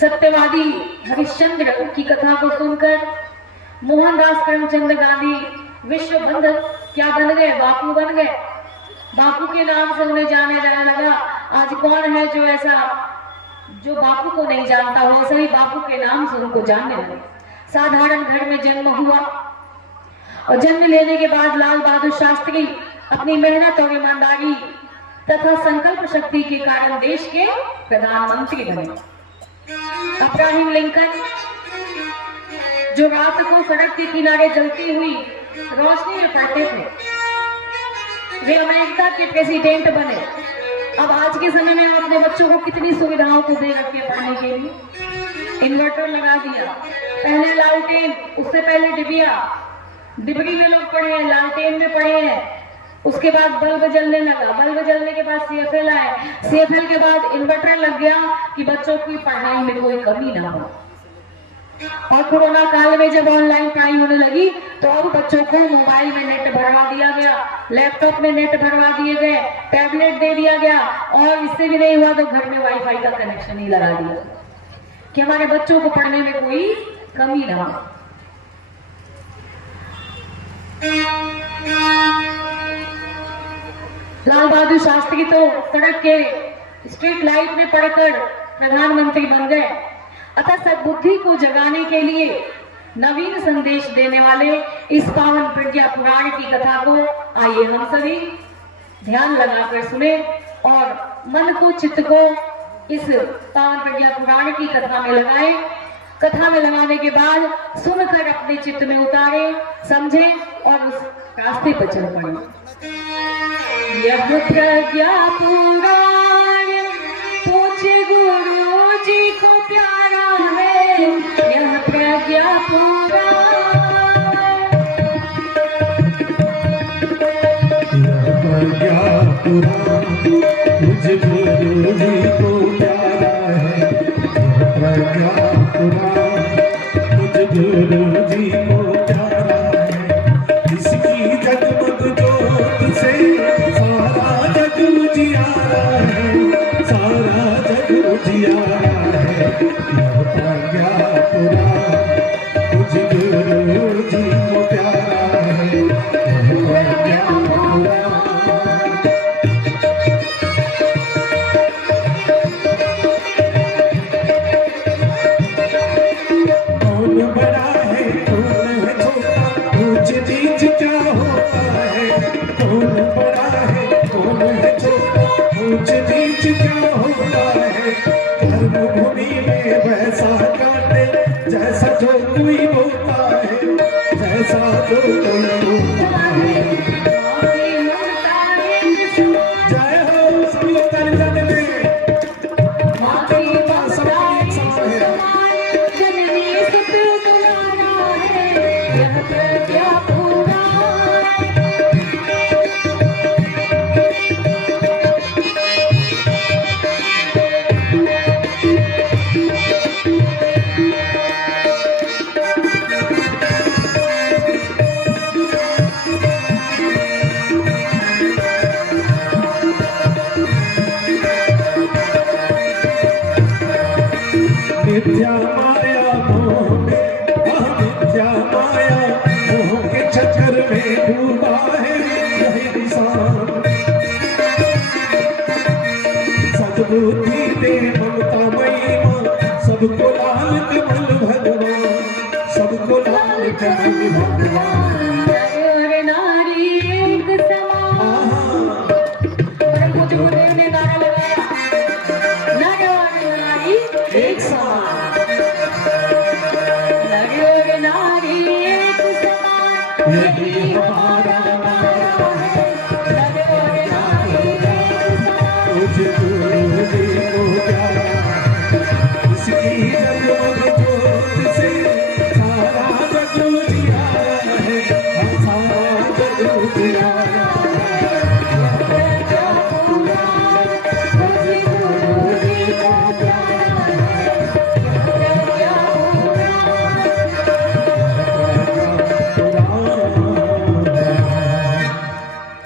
सत्यवादी हरिश्चंद्र की कथा को सुनकर मोहनदास करमचंद गांधी विश्व बंधु क्या बन गए, बापू बन गए। बापू के नाम से उन्हें जाने जाने लगा। आज कौन है जो ऐसा जो बापू को नहीं जानता हो, सही बापू के नाम से उनको जानने लगे। साधारण घर में जन्म हुआ और जन्म लेने के बाद लाल बहादुर शास्त्री अपनी मेहनत और ईमानदारी तथा संकल्प शक्ति के कारण देश के प्रधानमंत्री बने। अब्राहम लिंकन जो रात को सड़क के किनारे जलती हुई रोशनी में पड़ते थे, वे अमेरिका के प्रेसिडेंट बने। अब आज के समय में अपने बच्चों को कितनी सुविधाओं को दे रखे पढ़ने के लिए। इन्वर्टर लगा दिया, पहले लालटेन, उससे पहले डिबिया, डिबरी में लोग पढ़े हैं, लालटेन में पढ़े हैं, उसके बाद बल्ब जलने लगा, बल्ब जलने के बाद सीएफएल आए, सीएफएल के बाद इन्वर्टर लग गया कि बच्चों की पढ़ाई में कोई कमी ना हो। और कोरोना काल में जब ऑनलाइन पढ़ाई होने लगी तो अब बच्चों को मोबाइल में नेट भरवा दिया गया, लैपटॉप में नेट भरवा दिए गए, टैबलेट दे दिया गया, और इससे भी नहीं हुआ तो घर में वाईफाई का कनेक्शन ही लगा दिया कि हमारे बच्चों को पढ़ने में कोई कमी ना हो। लाल बहादुर शास्त्री तो सड़क के स्ट्रीट लाइट में पढ़कर प्रधानमंत्री बन गए। अतः सद्बुद्धि को जगाने के लिए नवीन संदेश देने वाले इस पावन प्रज्ञा पुराण की कथा को आइए हम सभी ध्यान लगाकर सुने और मन को, चित्त को इस पावन प्रज्ञा पुराण की कथा में लगाए। कथा में लगाने के बाद सुनकर अपने चित्त में उतारे, समझे और उस रास्ते पर चल पड़े। यह प्रज्ञा पुराण पूछे गुरु जी को प्यारा है, यह प्रज्ञा पुराण, यह प्रज्ञा पुराण मुझे गुरु जी को प्यारा है। यह प्रज्ञा पुराण मुझे गुरु जी को प्यारा है। इसकी जगमग ज्योत से सारा जग उजियारा है, सारा जग उजियारा है। यह प्रज्ञा पुराण मुझे गुरु जी को प्यारा है। यह प्रज्ञा पुराण। कौन बड़ा है कौन है छोटा, ऊंच नीच क्या होता है। कौन बड़ा है कौन है छोटा, ऊंच नीच क्या होता है। कर्म भूमि में वैसा काटे जैसा जो कोई बोता है, जैसा जो कोई बोता है। जय हो सभी कर जन में माता पिता सब एक समान है। यह प्रज्ञा पुराण कमल भगवान नर नारी एक समान। परम पूज्य गुरुदेव ने नारा लगाया, नर और नारी एक समान, नर और नारी एक समान, यही हमारा नारा है, नर और नारी एक समान। तुझको देखो प्यारा, इसकी जगमग ज्योत से सारा जग उजियारा है, हम सारा जग उजियारा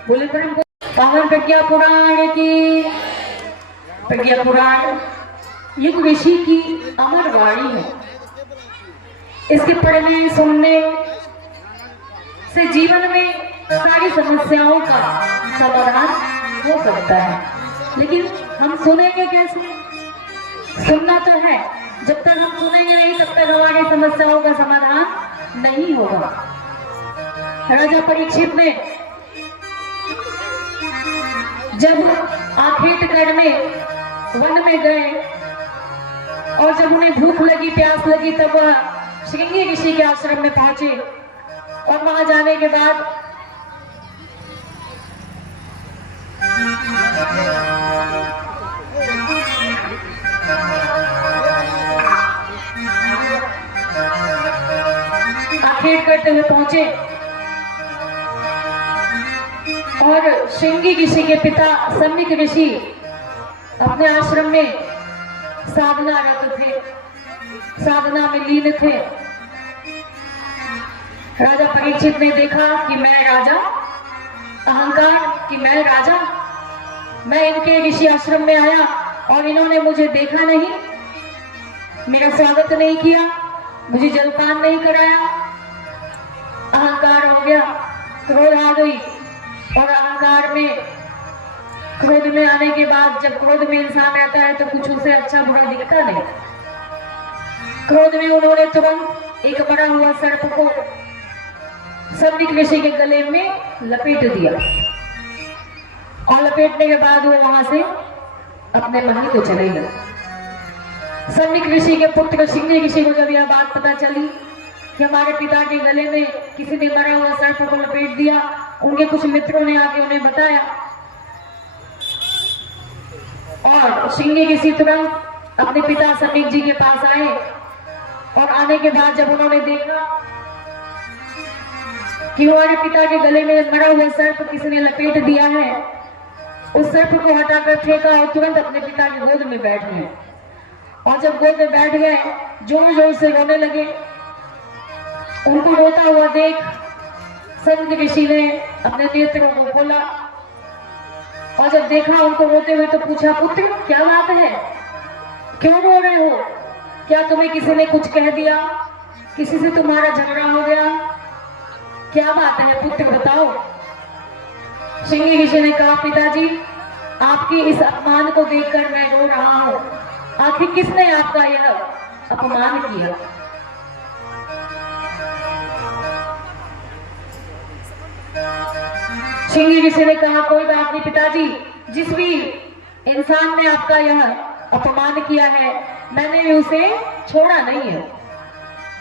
बोले परम पावन प्रज्ञा पुराण की। प्रज्ञा पुराण युग ऋषि की अमर वाणी है। इसके पढ़ने सुनने से जीवन में सारी समस्याओं का समाधान हो सकता है, लेकिन हम सुनेंगे कैसे? सुनना तो है, जब तक हम सुनेंगे नहीं तब तक हमारी समस्याओं का समाधान नहीं होगा। राजा परीक्षित ने जब आखेट करने वन में गए और जब उन्हें भूख लगी, प्यास लगी, तब वह श्रृंगी ऋषि के आश्रम में पहुंचे और वहां जाने के बाद आखेट करते हुए पहुंचे और श्रृंगी ऋषि के पिता सम्मिक ऋषि अपने आश्रम में साधनारत थे, साधना में लीन थे। राजा परीक्षित ने देखा कि मैं राजा, अहंकार कि मैं राजा, मैं इनके ऋषि आश्रम में आया और इन्होंने मुझे देखा नहीं, मेरा स्वागत नहीं किया, मुझे जलपान नहीं कराया। अहंकार हो गया, क्रोध आ गई और अहंकार में, क्रोध में आने के बाद जब क्रोध में इंसान रहता है तो कुछ उसे अच्छा बुरा दिखता नहीं। क्रोध में उन्होंने तुरंत एक मरा हुआ सर्प को सम्मिक ऋषि के गले में लपेट दिया और लपेटने के बाद वो वहां से अपने महल को चले गए। सम्मिक ऋषि के पुत्र श्रृंगी ऋषि को जब यह बात पता चली कि हमारे पिता के गले में किसी ने मरा हुआ सर्प को लपेट दिया, उनके कुछ मित्रों ने आके उन्हें बताया और श्रृंगी ऋषि तुरंत अपने पिता सम्मिक जी के पास आए और आने के बाद जब उन्होंने देखा कि हमारे पिता के गले में मरा हुआ सर्प किसी ने लपेट दिया है, उस सर्प को हटाकर फेंका और तुरंत अपने पिता की गोद में बैठ गए। और जब गोद में बैठ गए जोर जोर से रोने लगे। उनको रोता हुआ देख संत ऋषि ने अपने नेत्रों को खोला और जब देखा उनको रोते हुए तो पूछा, पुत्र क्या बात है, क्यों रो रहे हो? क्या तुम्हें किसी ने कुछ कह दिया? किसी से तुम्हारा झगड़ा हो गया? क्या बात है पुत्र बताओ। श्रृंगी ऋषि ने कहा, पिताजी आपके इस अपमान को देखकर मैं रो रहा हूं। आखिर किसने आपका यह अपमान किया? श्रृंगी ऋषि ने कहा, कोई बात नहीं पिताजी, जिस भी इंसान ने आपका यह अपमान किया है मैंने भी उसे छोड़ा नहीं है,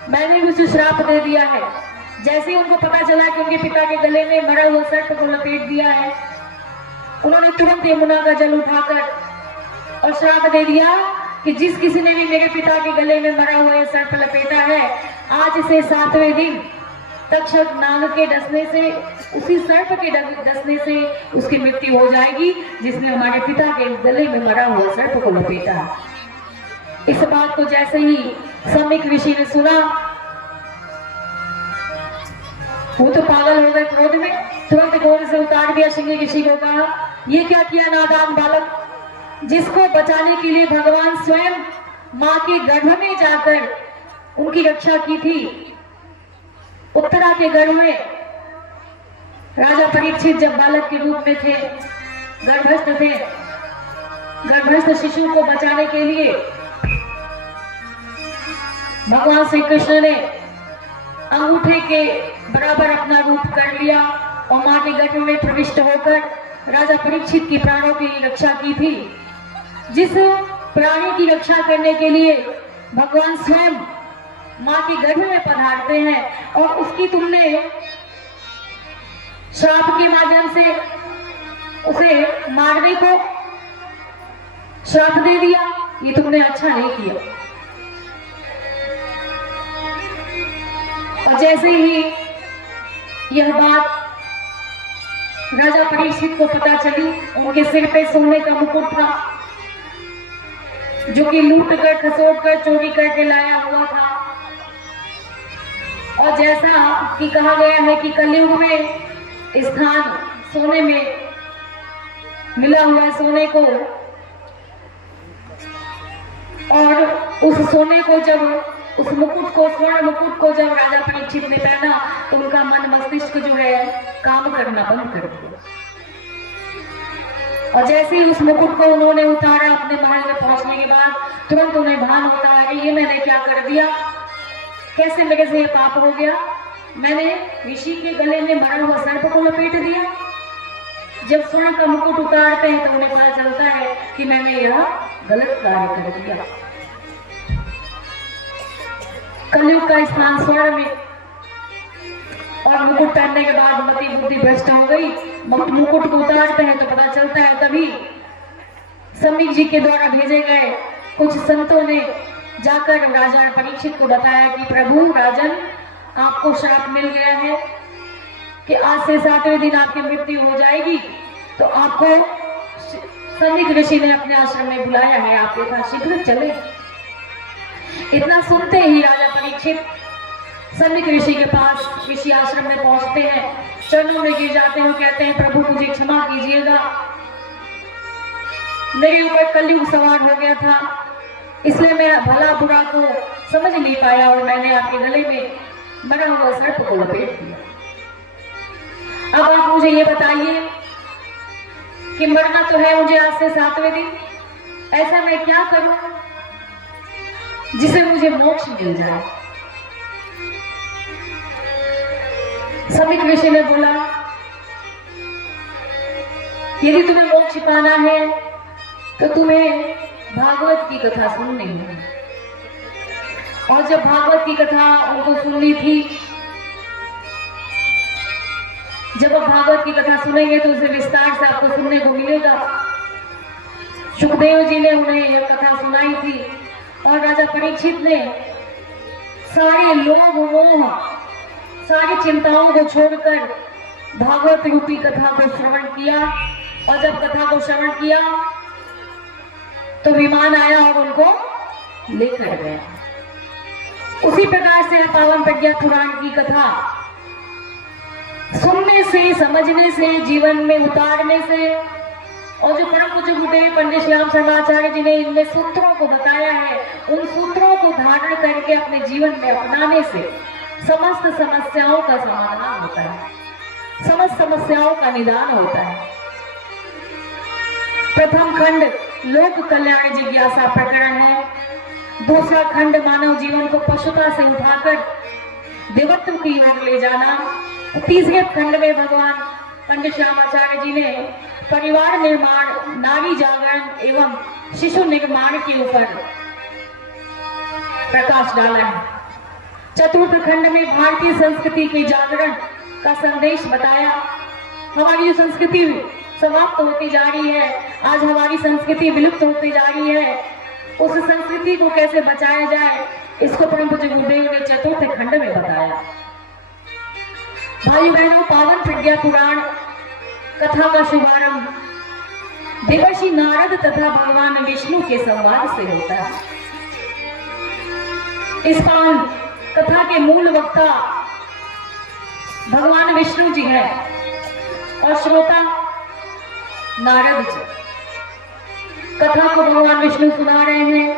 मैंने भी उसे श्राप दे दिया है। जैसे ही उनको पता चला कि उनके पिता के गले में मरा हुआ सर्प को लपेट दिया है, उन्होंने तुरंत यमुना का जल उठाकर और श्राप दे दिया कि जिस किसी ने भी मेरे पिता के गले में मरा हुआ सर्प लपेटा है, आज से 7वें दिन तक्षक नाग के डसने से, उसी सर्प के डसने से उसकी मृत्यु हो जाएगी जिसने हमारे पिता के गले में मरा हुआ सर्प को लपेटा। इस बात को जैसे ही सम्मिक ऋषि ने सुना वो तो पागल हो गए क्रोध में, तुरंत घोड़े से उतार दिया। श्रृंगी ऋषि को कहा, ये क्या किया नादान बालक, जिसको बचाने के लिए भगवान स्वयं मां के गर्भ में जाकर उनकी रक्षा की थी। उत्तरा के गर्भ में राजा परीक्षित जब बालक के रूप में थे, गर्भस्थ थे, गर्भस्थ शिशु को बचाने के लिए भगवान श्री कृष्ण ने अंगूठे के बराबर अपना रूप कर लिया और मां के गर्भ में प्रविष्ट होकर राजा परीक्षित की प्राणों की रक्षा की थी। जिस प्राणी की रक्षा करने के लिए भगवान स्वयं मां के गर्भ में पधारते हैं और उसकी तुमने श्राप के माध्यम से उसे मारने को श्राप दे दिया, ये तुमने अच्छा नहीं किया। और जैसे ही यह बात राजा परीक्षित को पता चली, उनके सिर पे सोने का मुकुट था जो कि लूट कर खसोट कर चोरी करके लाया हुआ था। और जैसा कि कहा गया है कि कलयुग में स्थान सोने में मिला हुआ है, सोने को, और उस सोने को जब उस मुकुट को, स्वर्ण मुकुट को जब राजा परीक्षित ने पहना तो उनका मन मस्तिष्क जो है काम करना बंद कर दिया। और जैसे ही उस मुकुट को उन्होंने उतारा, अपने महल में पहुंचने के बाद तुरंत उन्हें भान होता है, ये मैंने क्या कर दिया, कैसे मेरे से ये पाप हो गया, मैंने ऋषि के गले में मरा हुआ सर्प को लपेट दिया। जब स्वर्ण का मुकुट उतारते हैं तो उन्हें पता चलता है कि मैंने यह गलत कार्य कर दिया। कलयुग का स्थान स्वर्ण में, और मुकुट पहनने के बाद मति बुद्धि भ्रष्ट हो गई। मुकुट को उतारते हैं तो पता चलता है, तभी समीक जी के द्वारा भेजे गए कुछ संतों ने जाकर राजा परीक्षित को बताया कि प्रभु राजन, आपको श्राप मिल गया है कि आज से 7वें दिन आपकी मृत्यु हो जाएगी, तो आपको समीक ऋषि ने अपने आश्रम में बुलाया है, आप यथा शीघ्र चले। इतना सुनते ही राजा परीक्षित समीक ऋषि के पास, ऋषि आश्रम में पहुंचते हैं, चरणों में गिर जाते हैं, कहते हैं प्रभु मुझे क्षमा कीजिएगा, मेरे ऊपर कलयुग सवार हो गया था, इसलिए मेरा भला बुरा को समझ नहीं पाया और मैंने आपके गले में मरा हुआ सर्प को लपेट दिया। अब आप मुझे ये बताइए कि मरना तो है मुझे आज से 7वें दिन, ऐसा मैं क्या करूं जिसे मुझे मोक्ष मिल जाए। समीक ऋषि ने बोला, यदि तुम्हें मोक्ष पाना है तो तुम्हें भागवत की कथा सुननी है। और जब भागवत की कथा उनको सुननी थी, जब आप भागवत की कथा सुनेंगे तो उसे विस्तार से आपको सुनने को मिलेगा। सुखदेव जी ने उन्हें यह कथा सुनाई थी और राजा परीक्षित ने सारे लोभ मोह, सारी चिंताओं को छोड़कर भागवत रूपी कथा को श्रवण किया। और जब कथा को श्रवण किया तो विमान आया और उनको लेकर गया। उसी प्रकार से पावन प्रज्ञा पुराण की कथा सुनने से, समझने से, जीवन में उतारने से, और जो परम पूज्य गुरुदेव पंडित श्याम शर्माचार्य जी ने इनमें सूत्रों को बताया है, उन सूत्रों को धारण करके अपने जीवन में अपनाने से समस्त समस्याओं का समाधान होता है, समस्त समस्याओं का निदान होता है। प्रथम खंड लोक कल्याण जिज्ञासा प्रकरण है, दूसरा खंड मानव जीवन को पशुता से उठाकर देवत्व की ओर ले जाना, तीसरे खंड में भगवान पंडित श्यामाचार्य जी ने परिवार निर्माण, नारी जागरण एवं शिशु निर्माण के ऊपर प्रकाश डाला है। चतुर्थ खंड में भारतीय संस्कृति के जागरण का संदेश बताया। हमारी जो संस्कृति समाप्त होती जा रही है, आज हमारी संस्कृति विलुप्त होती जा रही है, उस संस्कृति को कैसे बचाया जाए, इसको परम पूज्य गुरुदेव ने चतुर्थ खंड में बताया। भाई बहनों, पावन प्रज्ञा पुराण कथा का शुभारंभ देवर्षि नारद तथा भगवान विष्णु के संवाद से होता है। इस पावन कथा के मूल वक्ता भगवान विष्णु जी हैं और श्रोता नारद जी। कथा को भगवान विष्णु सुना रहे हैं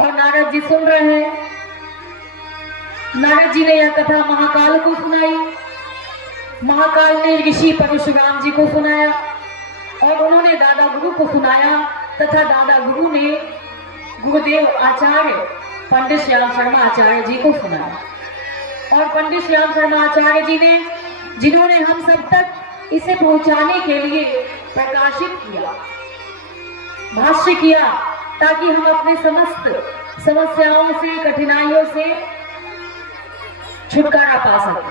और नारद जी सुन रहे हैं। नारद जी ने यह कथा महाकाल को सुनाई, महाकाल ने ऋषि परशुराम जी को सुनाया और उन्होंने दादा गुरु को सुनाया तथा दादा गुरु ने गुरुदेव आचार्य पंडित श्याम शर्मा आचार्य जी को सुनाया। और पंडित श्याम शर्मा आचार्य जी ने, जिन्होंने हम सब तक इसे पहुंचाने के लिए प्रकाशित किया, भाष्य किया, ताकि हम अपने समस्त समस्याओं से, कठिनाइयों से छुटकारा पा सके।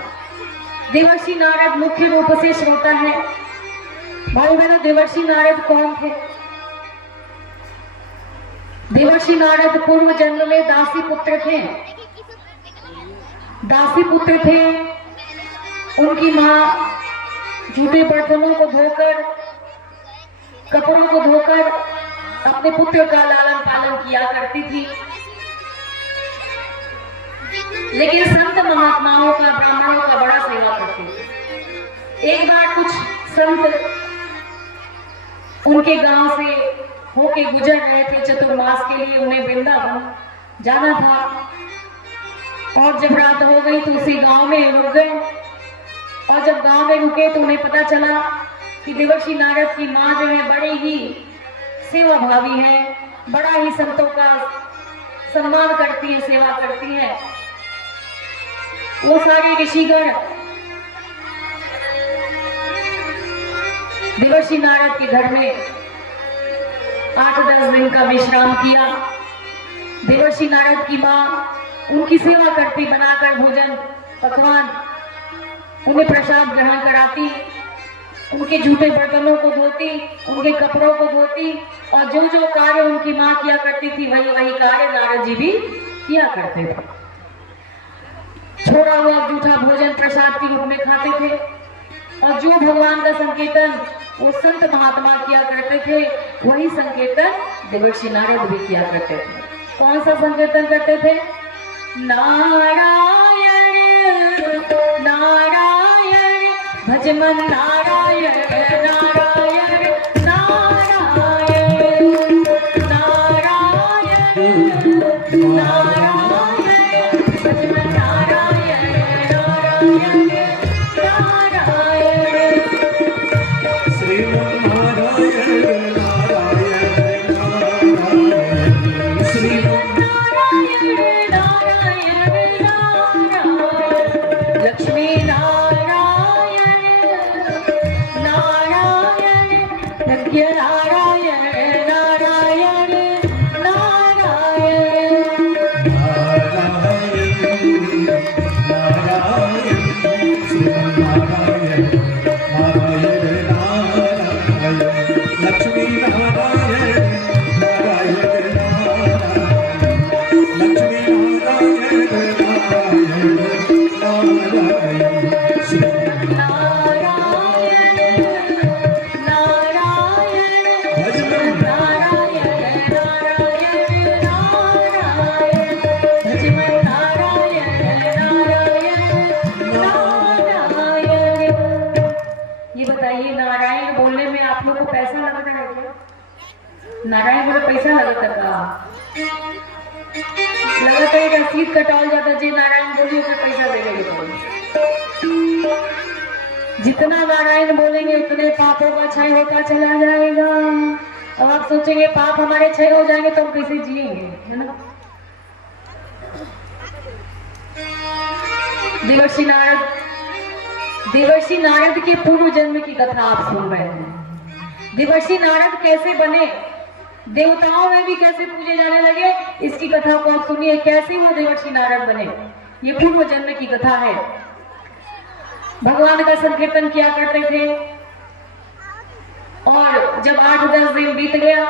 देवर्षि नारद मुख्य रूप से श्रोता है। भाई बहनों, देवर्षि नारद कौन थे? देवर्षि नारद पूर्व जन्म में दासी पुत्र थे। दासी पुत्र थे। उनकी माँ जूठे बर्तनों को धोकर, कपड़ों को धोकर अपने पुत्र का लालन पालन किया करती थी। लेकिन संत महात्माओं का, ब्राह्मणों का बड़ा सेवा करती थी। एक बार कुछ संत उनके गांव से होके गुजर रहे थे चतुर्मास के लिए, उन्हें वृंदावन जाना था। और जब रात हो गई तो उसी गांव में रुक गए। और जब गांव में रुके तो उन्हें पता चला कि देवर्षि नारद की माँ जो है बड़ी ही सेवा भावी है, बड़ा ही संतों का सम्मान करती है, सेवा करती है। वो सारे ऋषिगण देवर्षि नारद के घर में 8-10 दिन का विश्राम किया। देवर्षि नारद की माँ उनकी सेवा करती, बनाकर भोजन पकवान उन्हें प्रसाद ग्रहण कराती, उनके जूठे बर्तनों को धोती, उनके कपड़ों को धोती, और जो जो कार्य उनकी माँ किया करती थी वही वही कार्य नारद जी भी किया करते थे। छोड़ा हुआ जूठा भोजन प्रसाद के रूप में खाते थे। और जो भगवान का संकीर्तन वो संत महात्मा किया करते थे, वही संकीर्तन देवर्षि नारद भी किया करते थे। कौन सा संकीर्तन करते थे? नारायण नारायण भजमन नारायण नारायण नारायण नारायण नारायण भजमन नारायण नारायण नारायण श्रीमन नारायण नारायण नारायण श्रीमन लक्ष्मी नारायण नारायण यज्ञ नारायण नारायण नारायण लक्ष्मी नारायण नारायण लक्ष्मी नारायण बोले पैसा लगता का लगता है रसीद कटाल जाता जी नारायण बोलिए तो पैसा देगा। जितना नारायण बोलेंगे उतने पापों का क्षय होता चला जाएगा। अब आप सोचेंगे पाप हमारे क्षय हो जाएंगे तो हम कैसे जिएंगे, है ना। देवर्षि नारद के पूर्व जन्म की कथा आप सुन रहे हैं। देवर्षि नारद कैसे बने, देवताओं में भी कैसे पूजे जाने लगे, इसकी कथा को आप सुनिए। कैसे वो देवर्षि नारद बने, ये पूर्व जन्म की कथा है। भगवान का संकीर्तन किया करते थे और जब 8-10 दिन बीत गया,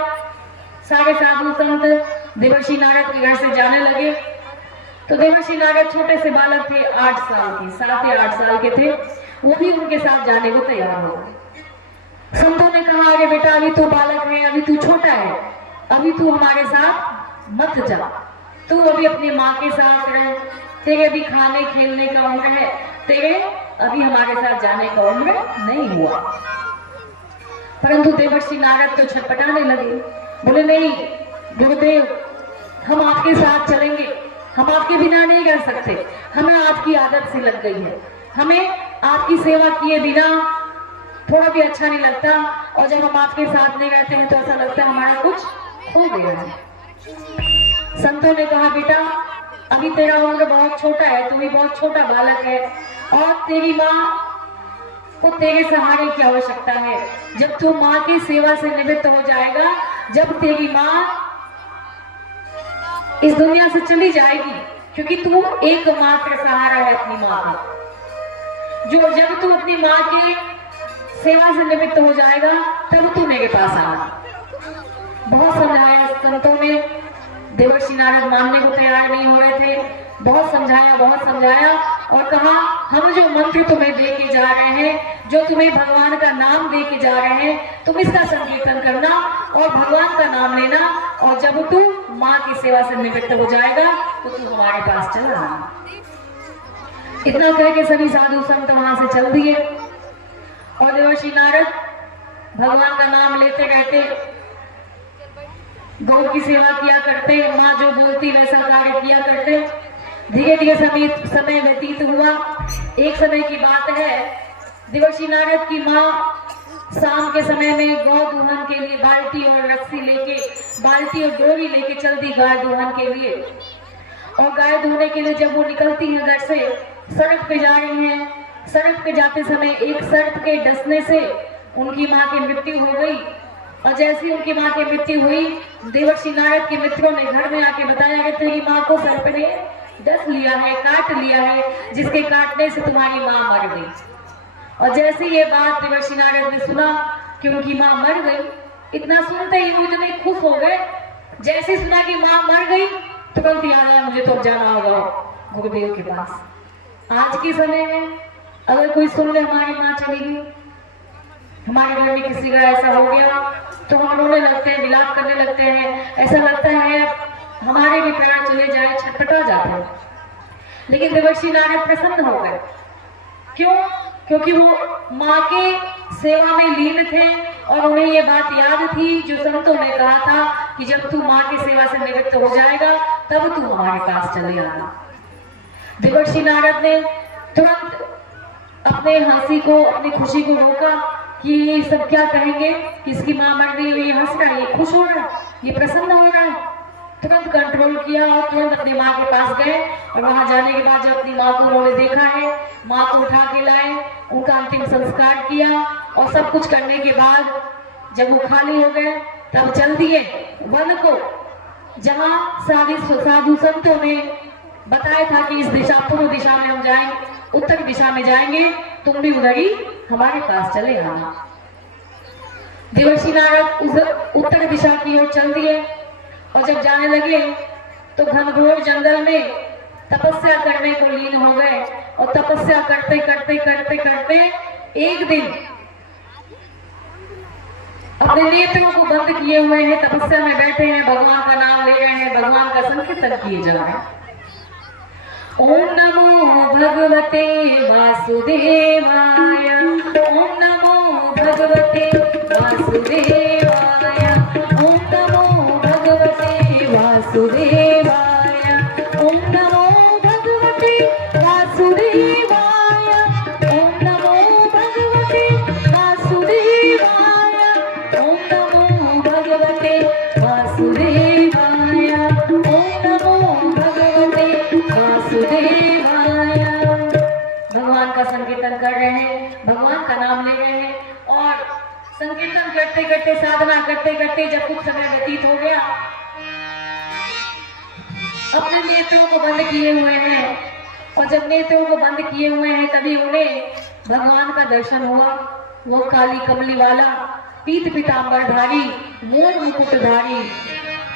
सारे साधु संत देवर्षि नारद के घर से जाने लगे। तो देवर्षि नारद छोटे से बालक थे, 8 साल के, 7 या 8 साल के थे। वो भी उनके साथ जाने को तैयार हो गए। संतों ने कहा, अरे बेटा अभी तू बालक है, अभी तू छोटा है, अभी तू हमारे साथ मत जा, तू अभी अपनी माँ के साथ रह, तेरे अभी खाने खेलने का उम्र है, तेरे अभी हमारे साथ जाने का उम्र नहीं हुआ। परंतु देवर्षि नारद तो छटपटाने लगे, बोले नहीं गुरुदेव, हम आपके साथ चलेंगे, हम आपके बिना नहीं रह सकते, हमें आपकी आदत सी लग गई है, हमें आपकी सेवा किए बिना थोड़ा भी अच्छा नहीं लगता, और जब हम आपके साथ नहीं रहते हैं तो ऐसा लगता है हमारा कुछ खो गया है। संतों ने कहा, बेटा अभी तेरा उम्र बहुत छोटा है, तू भी बहुत छोटा बालक है और तेरी माँ को तेरे सहारे की आवश्यकता है। जब तू माँ की सेवा से निवृत्त हो जाएगा, जब तेरी माँ इस दुनिया से चली जाएगी, क्योंकि तू एकमात्र सहारा है अपनी माँ का, जो जब तू अपनी माँ की सेवा से निवृत्त हो जाएगा तब तू मेरे पास आना। बहुत समझाया संतों ने, देवर्षि नारद मानने को तैयार नहीं हो रहे थे। बहुत समझाया और कहा हम जो मंत्र तुम्हें दे के जा रहे हैं, जो तुम्हें भगवान का नाम दे के जा रहे हैं, तुम इसका संकीर्तन करना और भगवान का नाम लेना, और जब तू माँ की सेवा से निवृत्त हो जाएगा तो तू हमारे पास चला आना। इतना कह के सभी साधु संत वहां से चल दिए और देवर्षि नारद भगवान का नाम लेते रहते, गौ की सेवा किया करते, माँ जो बोलती वैसा कार्य किया करते। धीरे धीरे समय व्यतीत हुआ। एक समय की बात है, देवर्षि नारद की माँ शाम के समय में गौ दूहन के लिए बाल्टी और रस्सी लेके, बाल्टी और डोरी लेके चलती गाय दूहन के लिए। और गाय दूहने के लिए जब वो निकलती है घर से, सड़क पे जा रही हैं, सड़क पे जाते समय एक सर्प के डसने से उनकी माँ की मृत्यु हो गई। और जैसी उनकी माँ की मृत्यु हुई, देवर्षि नारद के मित्रों ने घर में आके बताया कि तेरी माँ को सर्प ने डस लिया है, काट लिया है, जिसके काटने से तुम्हारी माँ मर गई। और जैसे ये बात देवर्षि नारद ने सुना कि उनकी माँ मर गई, इतना सुनते ही वो इतने खुश हो गए। जैसे सुना कि माँ मर गई, तुरंत याद आया मुझे तो जाना होगा गुरुदेव के पास। आज के समय में अगर कोई सुन ले हमारी माँ चली गई, हमारे घर में किसी का ऐसा हो गया, तो हम रोने लगते हैं, विलाप करने लगते हैं, ऐसा लगता है हमारे भी प्राण चले जाए, छटपटा जाते हैं। लेकिन देवर्षि नारद प्रसन्न हो गए। क्यों? क्योंकि वो माँ के सेवा में लीन थे और उन्हें ये बात याद थी जो संतों ने कहा था कि जब तू माँ की सेवा से निवृत्त हो जाएगा तब तू हमारे पास चले आना। देवर्षि नारद ने तुरंत अपने हंसी को, अपनी खुशी को रोका कि ये सब क्या कहेंगे कि इसकी माँ मर गई, ये हंस रहा है, ये खुश हो रहा है, ये प्रसन्न हो रहा है। तुरंत कंट्रोल किया और तुरंत अपनी माँ के पास गए। और वहां जाने के बाद जब अपनी माँ को उन्होंने देखा है, माँ को उठा के लाए, उनका अंतिम संस्कार किया और सब कुछ करने के बाद जब वो खाली हो गए तब चल दिए वन को, जहाँ साधु संतों ने बताया था कि इस दिशा, पूर्व दिशा में हम जाएंगे, उत्तर दिशा में जाएंगे, तुम भी उधर ही हमारे पास चले आना। देवर्षि नारद उस उत्तर दिशा की ओर चल दिए और जब जाने लगे तो घनघोर जंगल में तपस्या करने को लीन हो गए। और तपस्या करते करते करते करते एक दिन अपने नेत्रों को बंद किए हुए हैं, तपस्या में बैठे हैं, भगवान का नाम ले रहे हैं, भगवान का संकीर्तन किए जा रहे हैं। ओम नमो भगवते वासुदेवाय, ओम नमो भगवते वासुदेवाय, ओम नमो भगवते वासुदेवाय, ओम नमो भगवते वासुदेवाय, ओम नमो भगवते वासुदेवाय, ओम नमो भगवते वासुदेवाय, ओम नमो भगवते वासुदेवाय। भगवान का संकीर्तन कर रहे हैं, भगवान का नाम ले रहे हैं और संकीर्तन करते करते, साधना करते करते जब कुछ समय व्यतीत हो गया, अपने नेत्रों को बंद किए हुए हैं। और जब नेत्रों को बंद किए हुए हैं तभी उन्हें भगवान का दर्शन हुआ। वो काली कमली वाला, पीत पीतांबरधारी, मोर मुकुटधारी,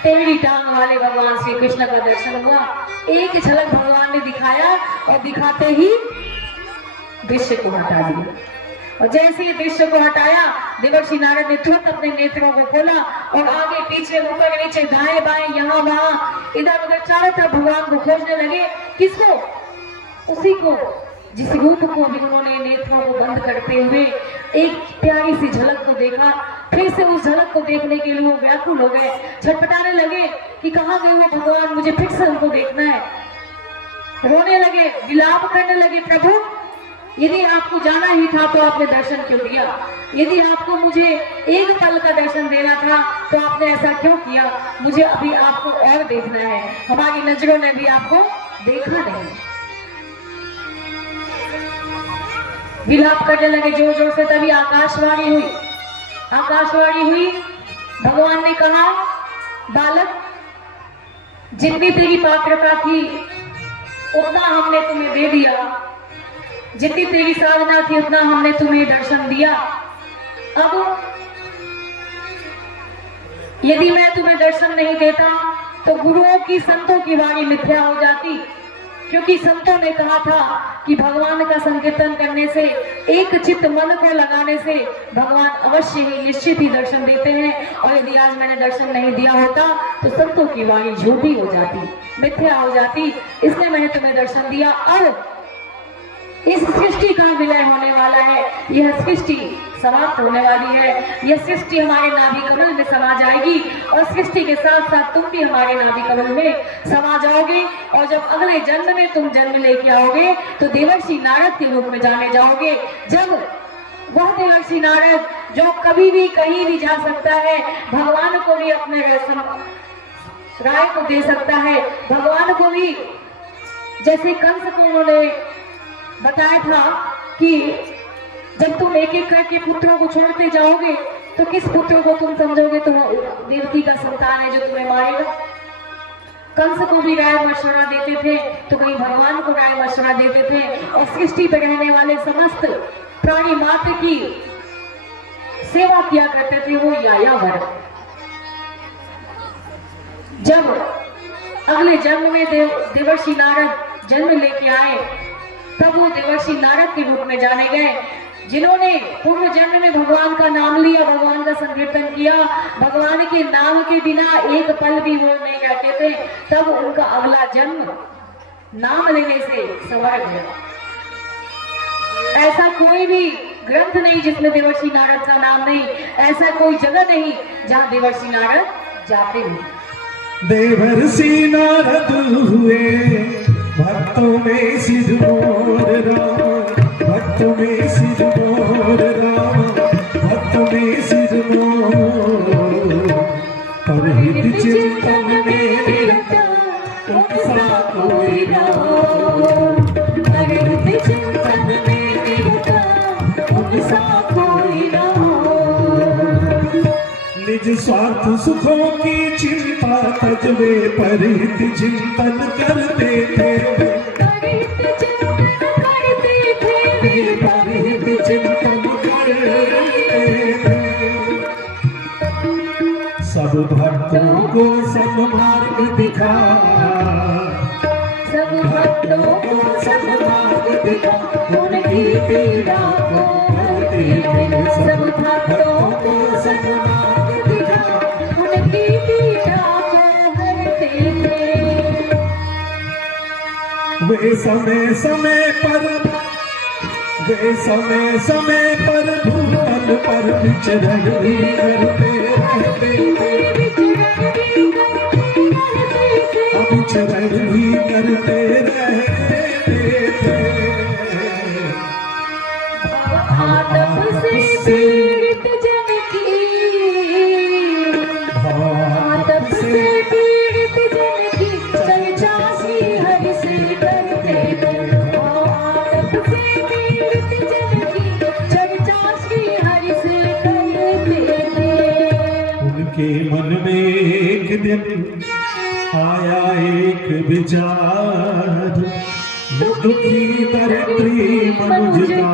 टेढ़ी टांग वाले भगवान श्री कृष्ण का दर्शन हुआ। एक झलक भगवान ने दिखाया और दिखाते ही दृश्य को हटा दिया। और जैसे ही दृश्य को हटाया, देवर्षि नारद ने तुरंत अपने नेत्रों को खोला और आगे पीछे, ऊपर नीचे, दाएं बाएं, यहाँ वहां, इधर उधर चारों तरफ भगवान को खोजने लगे। किसको? उसी को जिस रूप को भी उन्होंने नेत्रों को बंद करते हुए एक प्यारी सी झलक को देखा। फिर से उस झलक को देखने के लिए वो व्याकुल हो गए, छटपटाने लगे कि कहाँ गए वो भगवान, मुझे फिर से उनको देखना है। रोने लगे, विलाप करने लगे, प्रभु यदि आपको जाना ही था तो आपने दर्शन क्यों दिया? यदि आपको मुझे एक पल का दर्शन देना था तो आपने ऐसा क्यों किया? मुझे अभी आपको और देखना है, हमारी नजरों ने भी आपको देखा नहीं। विलाप करने लगे जोर जोर से, तभी आकाशवाणी हुई। आकाशवाणी हुई, भगवान ने कहा, बालक जितनी तेरी पात्रता थी उतना हमने तुम्हें दे दिया, जितनी तेरी साधना थी उतना हमने तुम्हें दर्शन दिया। अब यदि मैं तुम्हें दर्शन नहीं देता तो गुरुओं की, संतों की वाणी मिथ्या हो जाती, क्योंकि संतों ने कहा था कि भगवान का संकीर्तन करने से, एक चित्त मन को लगाने से भगवान अवश्य ही, निश्चित ही दर्शन देते हैं। और यदि आज मैंने दर्शन नहीं दिया होता तो संतों की वाणी झूठी हो जाती, मिथ्या हो जाती, इसलिए मैंने तुम्हें दर्शन दिया। अब इस सृष्टि का विलय होने वाला है, यह सृष्टि समाप्त होने वाली है, यह सृष्टि हमारे नाभि कमल में समा जाएगी और सृष्टि के साथ साथ तुम भी हमारे नाभि कमल में समा जाओगे। और जब अगले जन्म में तुम जन्म लेके आओगे तो देवर्षि नारद के रूप में जाने जाओगे। जब वह देवर्षि नारद जो कभी भी कहीं भी जा सकता है, भगवान को भी अपने राय को दे सकता है, भगवान को भी, जैसे कंस को उन्होंने बताया था कि जब तुम एक एक करके पुत्रों को छोड़ते जाओगे तो किस पुत्र को तुम समझोगे तो देवकी का संतान है जो तुम्हें मारेगा। कंस को भी राय मशवरा देते थे तो कहीं भगवान को राय मशवरा देते थे। और सृष्टि पर रहने वाले समस्त प्राणी मात्र की सेवा किया करते थे वो यायावर। जब अगले जन्म में देवर्षि नारद जन्म लेके आए तब वो देवर्षि नारद के रूप में जाने गए, जिन्होंने पूर्व जन्म में भगवान का नाम लिया, भगवान का संकीर्तन किया, भगवान के नाम के बिना एक पल भी वो नहीं रहते थे। तब उनका अगला जन्म नाम लेने से संवर गया। ऐसा कोई भी ग्रंथ नहीं जिसमें देवर्षि नारद का नाम नहीं, ऐसा कोई जगह नहीं जहाँ देवर्षि नारद जाते नहीं। देवर्षि नारद हुए भक्तों में सिर मोर राम, भक्तों में सिर मोर राम, भक्तों में सिर मोर, परहित चिंतन में निरता सा कोई राम, परहित चिंतन में निरता सा कोई राम। निज स्वार्थ सुखों की चिंता तजवे परहित चिंतन करते थे, परहित चिंतन करते थे, परहित चिंतन करते थे। सब भक्तों को सन्मार्ग दिखा, सब भक्तों को सन्मार्ग दिखा, उनकी पीड़ा को हरते थे। सब भक्तों को सन्मार्ग दिखा, उनकी पीड़ा को हरते थे। वे समय समय पर भूतल पर विचरण भी करते रहते थे, विचरण भी करते रहते थे। आतप से पीड़ित जन की, आतप से पीड़ित जन की चर्चा श्री हरि से करते थे। आतप से पीड़ित जन की चर्चा श्री हरि से करते थे। उनके मन में एक दिन आया एक विचार, दुखी दरिद्री मनुज का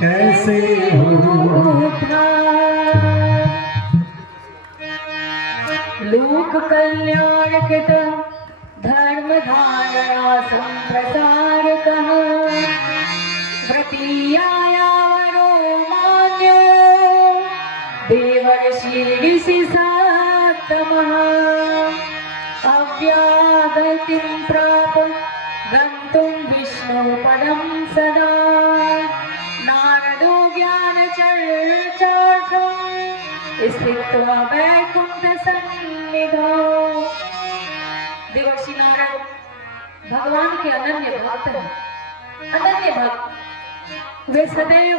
कैसे होगा। लोक कल्याण कृत धर्म धारणा संप्रसार कहा, व्रती आया वरो मान्यो देवर्षि ऋषि सातमः। अव्यागतिं प्राप गन्तुं विष्णु पदं सदा, नारदो ज्ञान चर्चार्थं स्थित्वा वैकुंठ सन्निधौ। देवर्षि नारद भगवान के अनन्य भक्त हैं, अनन्य भक्त। वे सदैव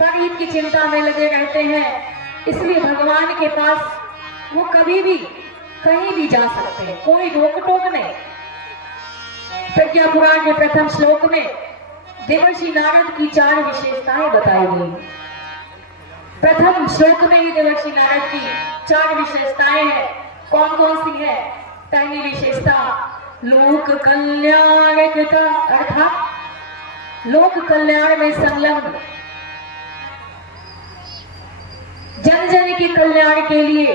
परहित की चिंता में लगे रहते हैं, इसलिए भगवान के पास वो कभी भी कहीं भी जा सकते हैं, कोई रोक टोक नहीं। प्रज्ञा पुराण के प्रथम श्लोक में देवर्षि नारद की 4 विशेषताएं बताई गई। प्रथम श्लोक में ही देवर्षि नारद की 4 विशेषताएं हैं। कौन कौन सी है? पहली विशेषता लोक कल्याण अर्थात लोक कल्याण में संलग्न, जन जन के कल्याण के लिए,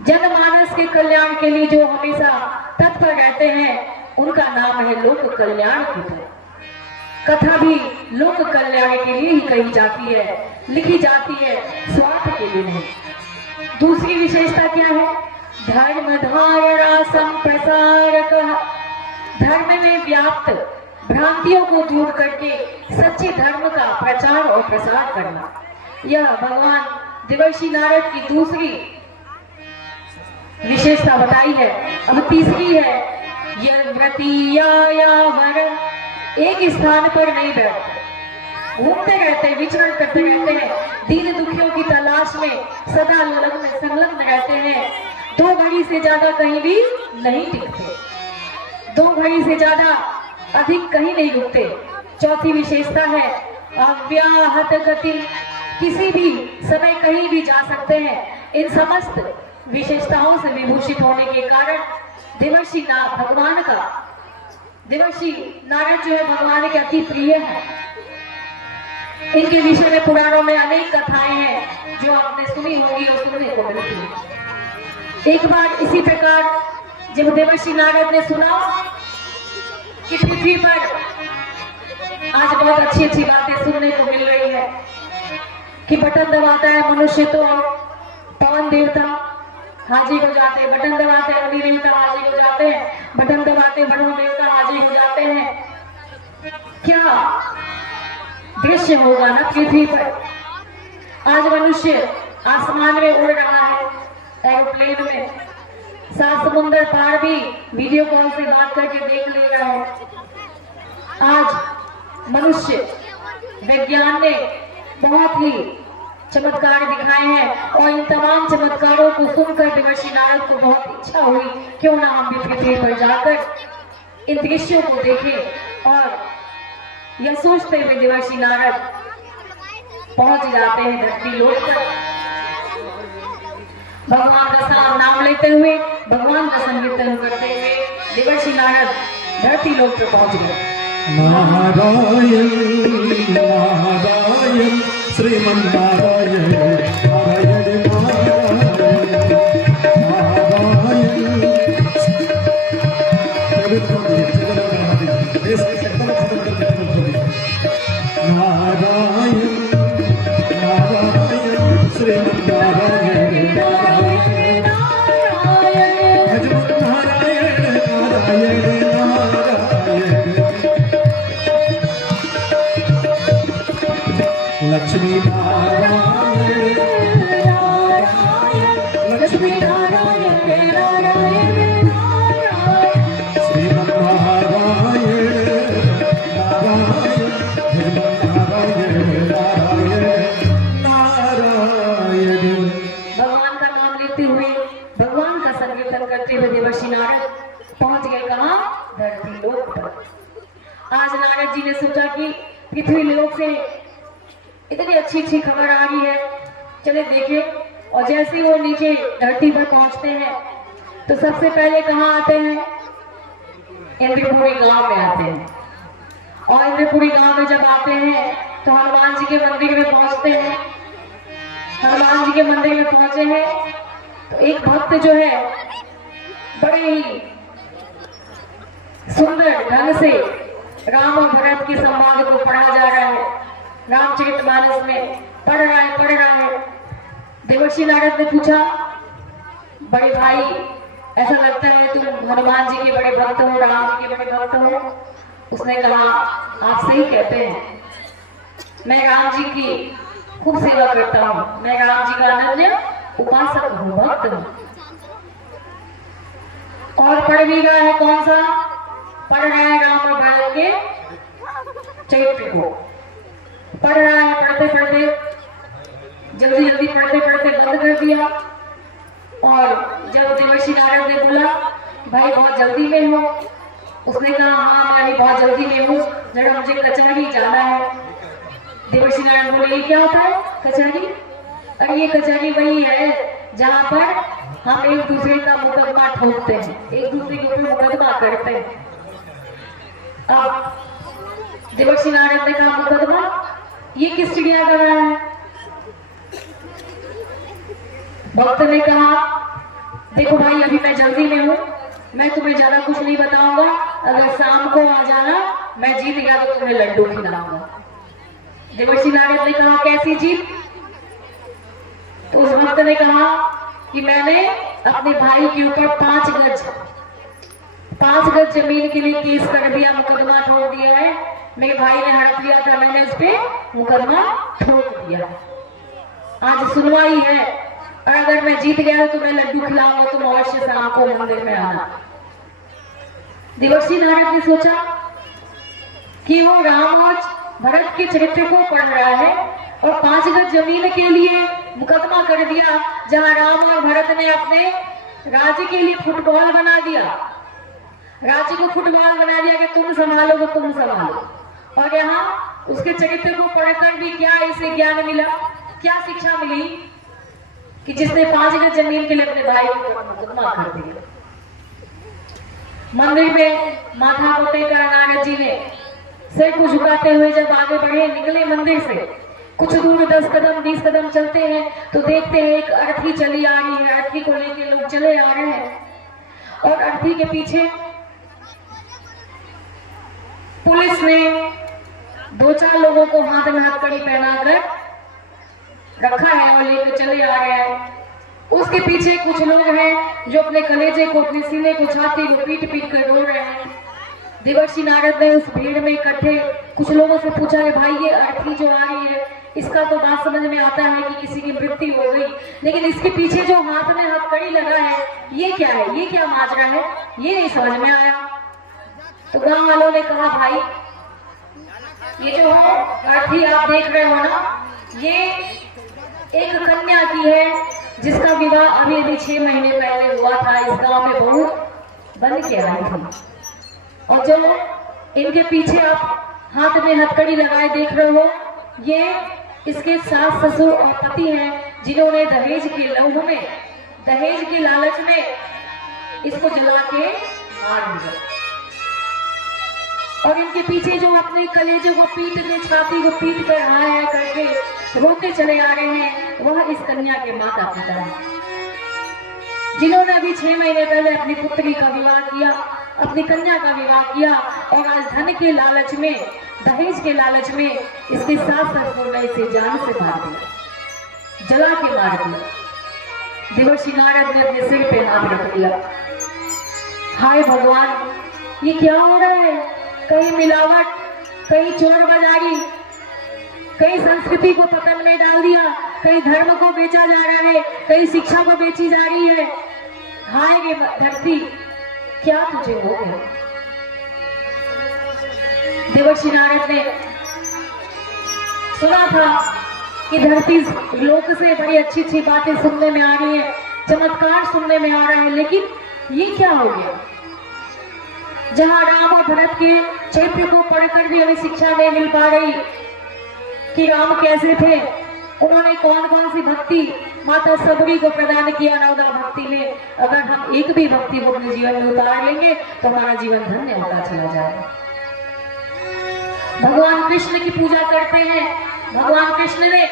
जनमानस के कल्याण के लिए जो हमेशा तत्पर रहते हैं उनका नाम है लोक कल्याण की। कथा भी लोक कल्याण के लिए ही कही जाती है, लिखी जाती है, स्वार्थ के लिए नहीं। दूसरी विशेषता क्या है? धर्म धारणा संप्रसारकः, धर्म में व्याप्त भ्रांतियों को दूर करके सच्चे धर्म का प्रचार और प्रसार करना, यह भगवान देवर्षि नारद की दूसरी विशेषता बताई है। अब तीसरी है यवृतीयायावर, एक स्थान पर नहीं बैठते, घूमते रहते हैं, विचरण करते रहते हैं, दीन दुखियों की तलाश में सदा संलग्न रहते हैं, 2 घड़ी से ज्यादा कहीं भी नहीं टिकते, 2 घड़ी से ज्यादा अधिक कहीं नहीं रुकते। चौथी विशेषता है अव्याहत गति, किसी भी समय कहीं भी जा सकते हैं। इन समस्त विशेषताओं से विभूषित होने के कारण देवर्षि भगवान का, देवर्षि नारद जो है भगवान के अति प्रिय है। इनके विषय में पुराणों में अनेक कथाएं हैं जो आपने सुनी होगी और सुनने को मिलती है। एक बार इसी प्रकार जब देवर्षि नारद ने सुना कि पृथ्वी पर आज बहुत अच्छी अच्छी बातें सुनने को मिल रही है कि बटन दबाता है मनुष्य तो पवन देवता हाजिर हो जाते हैं, बटन दबाते हैं अग्नि देवता हाजिर हो जाते हैं, बटन दबाते वरुण देवता हाजिर हो जाते हैं। क्या दृश्य होगा ना पृथ्वी पर। आज मनुष्य आसमान में उड़ रहा है एरोप्लेन में, 7 समुंदर पार भी वीडियो कॉल से बात करके देख ले रहा है। आज मनुष्य विज्ञान ने बहुत ही चमत्कार दिखाए हैं और इन तमाम चमत्कारों को सुनकर देवर्षि नारद को बहुत इच्छा हुई क्यों ना हम भी पृथ्वी पर जाकर इन दृश्यों को देखें। और यह सोचते हुए देवर्षि नारद पहुंच जाते हैं धरती लोक पर। भगवान का नाम लेते हुए, भगवान का संकीर्तन करते हुए देवर्षि नारद धरती लोक पर पहुंच गए। नारायण नारायण श्रीमन्नारायण नारायण नारायण नारायण श्रीमन्नारायण नारायण नारायण लक्ष्मी नारायण लक्ष्मी नारायण श्रीमन्नारायण नारायण। भगवान का नाम लेते हुए, भगवान का संकीर्तन करते हुए देवर्षि नारद पहुंच गए कहाँ? धरती लोक पर। आज नारद जी ने सोचा कि पृथ्वी लोक से इतनी अच्छी अच्छी खबर आ रही है, चले देखें। और जैसे वो नीचे धरती पर पहुंचते हैं तो सबसे पहले कहाँ आते हैं? इंद्रपुरी गांव में आते हैं। और इंद्रपुरी गांव में जब आते हैं तो हनुमान जी के मंदिर में पहुंचते हैं। हनुमान जी के मंदिर में पहुंचे हैं तो एक भक्त जो है बड़े ही सुंदर ढंग से राम और भरत के संवाद को पढ़ा जा रहा है, रामचरितमानस में पढ़ रहा है। देवर्षि नारद ने पूछा, बड़े भाई ऐसा लगता है तुम हनुमान जी के बड़े भक्त हो, राम जी के बड़े भक्त हो। उसने कहा, आप सही कहते हैं, मैं राम जी की खूब सेवा करता हूँ, मैं राम जी का अनन्य उपासक हूँ, भक्त हूँ। और पढ़ भी रहा है, कौन सा पढ़ रहा है? राम और भरत के चरित्र को पढ़ रहा है। पढ़ते पढ़ते जल्दी जल्दी पढ़ते पढ़ते बंद कर दिया। और जब देवर्षि नारद ने बोला, भाई बहुत जल्दी में हो, उसने कहा हाँ मैं अभी बहुत जल्दी में हूँ, जरा मुझे कचहरी जाना है। देवर्षि नारद बोले ये क्या होता है कचहरी? अरे ये कचहरी वही है जहाँ पर हम एक दूसरे का मुकदमा ठोकते हैं, एक दूसरे के ऊपर मुकदमा करते हैं। अब देवर्षि नारद ने कहा मुकदमा, ये किस चिड़ियाघर है? भक्त ने कहा देखो भाई अभी मैं जल्दी में हूँ, मैं तुम्हें ज्यादा कुछ नहीं बताऊंगा, अगर शाम को आ जाना, मैं जीत गया तो तुम्हें लड्डू खिलाऊंगा। देवर्षि नारद ने कहा कैसी जीत? तो उस भक्त ने कहा कि मैंने अपने भाई के ऊपर 5 गज जमीन के लिए केस कर दिया, मुकदमा ठोक दिया है। मेरे भाई ने हड़प लिया था, मैंने उस पर मुकदमा ठोक दिया। आज सुनवाई है और अगर मैं जीत गया तो मैं लड्डू खिलाऊंगा, तुम अवश्य शाम को मंदिर में आना। देवर्षि नारद ने सोचा कि वो राम और भरत के चरित्र को पढ़ रहा है और 5 गज जमीन के लिए मुकदमा कर दिया, जहां राम और भरत ने अपने राज्य के लिए फुटबॉल बना दिया, राज्य को फुटबॉल बना दिया कि तुम संभालो तो तुम संभालो। और यहाँ उसके चरित्र को पढ़कर भी क्या इसे ज्ञान मिला, क्या शिक्षा मिली कि जिसने 5 गज जमीन के लिए अपने भाई को मुकदमा कर दिया। मंदिर में माथा को टेकर नारद जी ने सिर को झुकाते हुए जब आगे बढ़े, निकले मंदिर से, कुछ दूर 10 कदम 20 कदम चलते हैं तो देखते हैं एक अर्थी चली आ रही है, अर्थी को लेकर लोग चले आ रहे हैं और अर्थी के पीछे पुलिस ने 2-4 लोगों को हाथ में हथकड़ी पहनाकर रखा है और लेकर चले आ रहे हैं। उसके पीछे कुछ लोग हैं जो अपने कलेजे को, अपने सीने को, छाती को पीट पीट कर रो रहे हैं। देवर्षि नारद ने उस भीड़ में इकट्ठे कुछ लोगों से पूछा कि भाई ये अर्थी जो आ रही है, इसका तो बात समझ में आता है कि किसी की मृत्यु हो गई, लेकिन इसके पीछे जो हाथ में हथकड़ी लगा है ये क्या है, ये क्या माजरा है, ये नहीं समझ में आया। तो गांव वालों ने कहा भाई ये जो अर्थी आप देख रहे हो ना, ये एक कन्या की है जिसका विवाह अभी अभी 6 महीने पहले हुआ था, इस गांव में बहू बन के आई थी। और जो इनके पीछे आप हाथ में हथकड़ी लगाए देख रहे हो, ये इसके सास ससुर और पति हैं जिन्होंने दहेज के लोभ में, दहेज के लालच में इसको जला के मार दिया। और इनके पीछे जो अपने कलेजे को पीटने, छाती को पीट कर हाय करके रोते चले आ रहे हैं, वह इस कन्या के माता पिता है जिन्होंने अभी 6 महीने पहले अपनी पुत्री का विवाह किया, अपनी कन्या का विवाह किया और आज धन के लालच में, दहेज के लालच में इसके सास ससुर ने इसे जान से मार दिया, जला के मार दिया। देवर्षि नारद ने अपने सिर पे हाथ रख दिया, हाय भगवान ये क्या हो रहा है? कहीं मिलावट, कहीं चोर बाजारी, कहीं संस्कृति को पतन में डाल दिया, कहीं धर्म को बेचा जा रहा है, कहीं शिक्षा को बेची जा रही है। हाय रे धरती क्या तुझे हो गया? देवर्षि नारद ने सुना था कि धरती लोक से बड़ी अच्छी अच्छी बातें सुनने में आ रही है, चमत्कार सुनने में आ रहा है, लेकिन ये क्या हो गया? जहां राम और भरत के चरित्र को पढ़कर भी हमें शिक्षा नहीं मिल पा रही कि राम कैसे थे, उन्होंने कौन कौन सी भक्ति माता सबरी को प्रदान किया नवदा भक्ति में। अगर हम एक भी भक्ति को अपने जीवन में उतार लेंगे तो हमारा जीवन धन्य होता चला जाएगा। भगवान कृष्ण की पूजा करते हैं। भगवान कृष्ण ने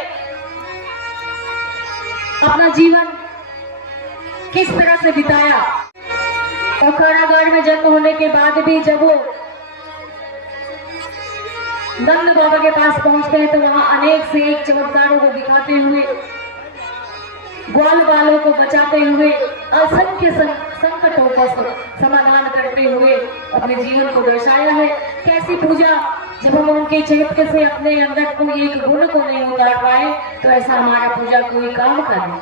अपना जीवन किस तरह से बिताया और कारागार में जन्म होने के बाद भी जब वो नंद बाबा के पास पहुंचते हैं तो वहां अनेक से एक चमत्कारों को दिखाते हुए, ग्वाल बालों को बचाते हुए, असंख्य संकटों का समाधान करते हुए अपने जीवन को दर्शाया है। कैसी पूजा, जब हम उनके चरित्र से अपने अंदर कोई एक गुण को नहीं उतार पाए तो ऐसा हमारा पूजा कोई काम का नहीं।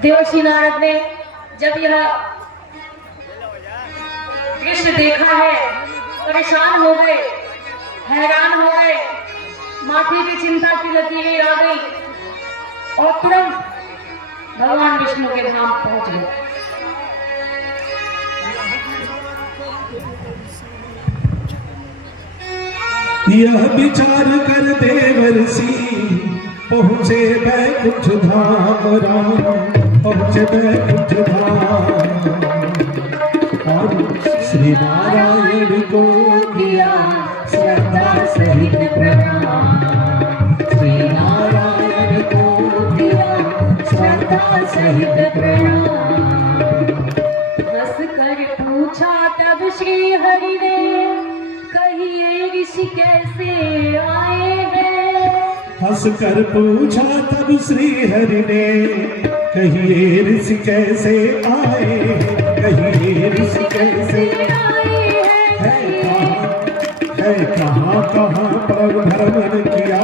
देवर्षि नारद ने जब यह दृश्य देखा है परेशान हो गए, हैरान हो गए, माथे की चिंता की लकीरें आ गई और तुरंत भगवान विष्णु के धाम पहुंच गए। यह विचार कर देवर्षि पहुँचे बैकुंठ धाम राम, पहुँचे बैकुंठ धाम। और श्री नारायण को किया श्रद्धा सहित प्रणाम, श्री नारायण को किया श्रद्धा सहित प्रणाम। हंस कर पूछा तब श्री हरि ने, कहिए ऋषि कैसे आए हैं। हंस कर पूछा तब श्री हरि ने, कहिए ऋषि कैसे आए, कहिए ऋषि कैसे आए हैं। है कहाँ कहाँ पर भ्रमण किया,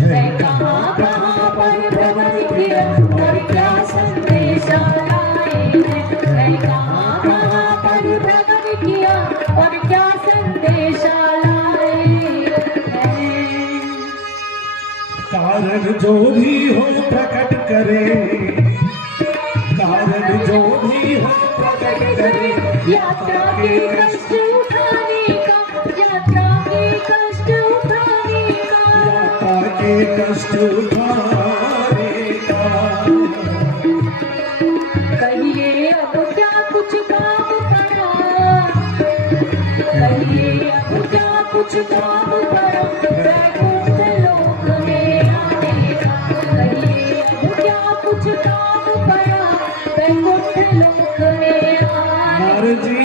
है कहाँ कहाँ पर भ्रमण किया, और क्या संदेश लाए हैं। है कहाँ कहाँ पर भ्रमण किया, और क्या संदेश लाए हैं। कारण जो भी हो प्रकट करे, कारण जो भी हो प्रकट करे। यात्रा के कष्ट उठाने का, यात्रा के कष्ट उठाने का, यात्रा के कष्ट उठाने का। कहिए अब क्या कुछ काम पड़ा, कहिए अब क्या कुछ काम पड़ा, वैकुंठ लोक में आने का। कहिए अब क्या कुछ काम पड़ा, वैकुंठ लोक में आने। नारद जी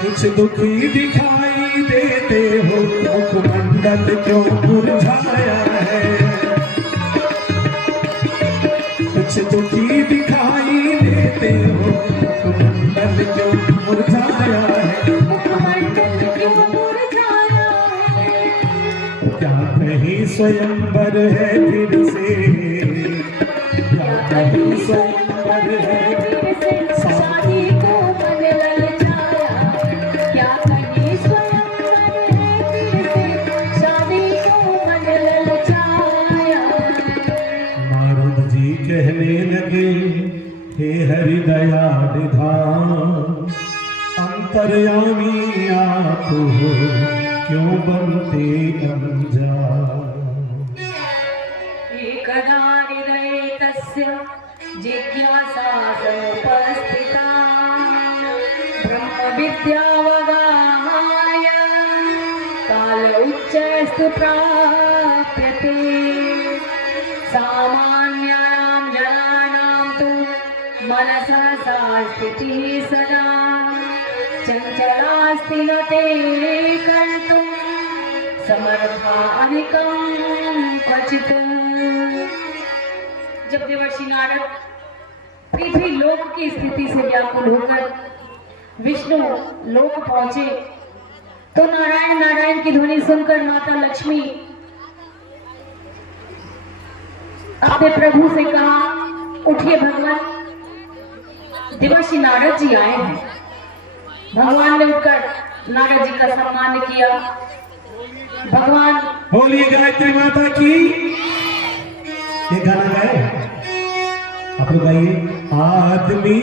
कुछ दुखी दिखाई देते हो, मुखमंडल क्यों मुरझाया है। कुछ दुखी दिखाई देते हो, मुखमंडल क्यों मुरझाया है। मुखमंडल क्यों मुरझाया है। क्या कहीं स्वयंवर है फिर से, क्या कहीं स्वयंवर है फिर से शादी को मन ललचाया। क्या कहीं स्वयंवर है फिर से शादी को मन ललचाया। नारद जी कहने लगे, हे हरि दया निधान, अंतर्यामी आप हो क्यों बनते अनजान। एकदा हृदये तस्य जिज्ञासा समुपस्थिता, ब्रह्मविद्यावगाहाय काल उच्चैस्तु प्राप्यते। सामान्यानां जनानां तु मनसः सा स्थितिः सदा, चञ्चलास्ति न ते कर्तुं समर्थानिकं क्वचित्। जब देवर्षि नारद पृथ्वी लोक की स्थिति से व्याकुल होकर विष्णु लोक पहुंचे, तो नारायण नारायण की ध्वनि सुनकर माता लक्ष्मी अपने प्रभु से कहा, उठिए भगवान, देवर्षि नारद जी आए हैं। भगवान ने उठकर नारद जी का सम्मान किया। भगवान बोलिए गायत्री माता की। ये गाना गाए आप लोग गाइए। आदमी,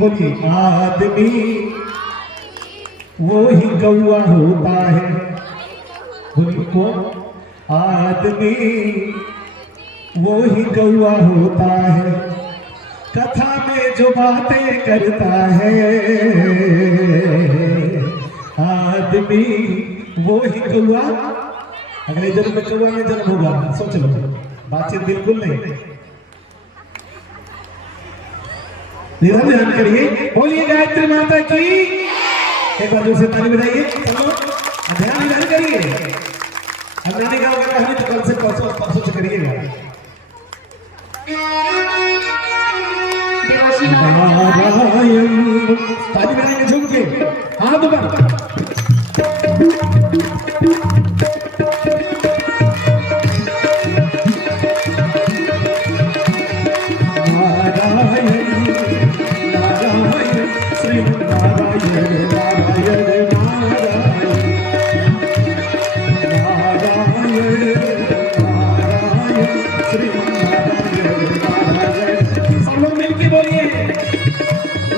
बोलिए आदमी वो ही गौआ होता है। बोलिए कौन? आदमी वो ही गौआ होता है, कथा में जो बातें करता है। आदमी वो ही कौआ, अगले जन्म में कौआ में जन्म होगा। सोच लो, बातचीत बिल्कुल नहीं। ध्यान करिए, बोलिए गायत्री माता की। एक बार जोर से ताली बजाइए सब लोग। ध्यान करिए, अब नानी गाँव का कहानी तो कल से परसों से करिएगा। नारायण, ताली बजाएंगे झूम के, हाथ ऊपर।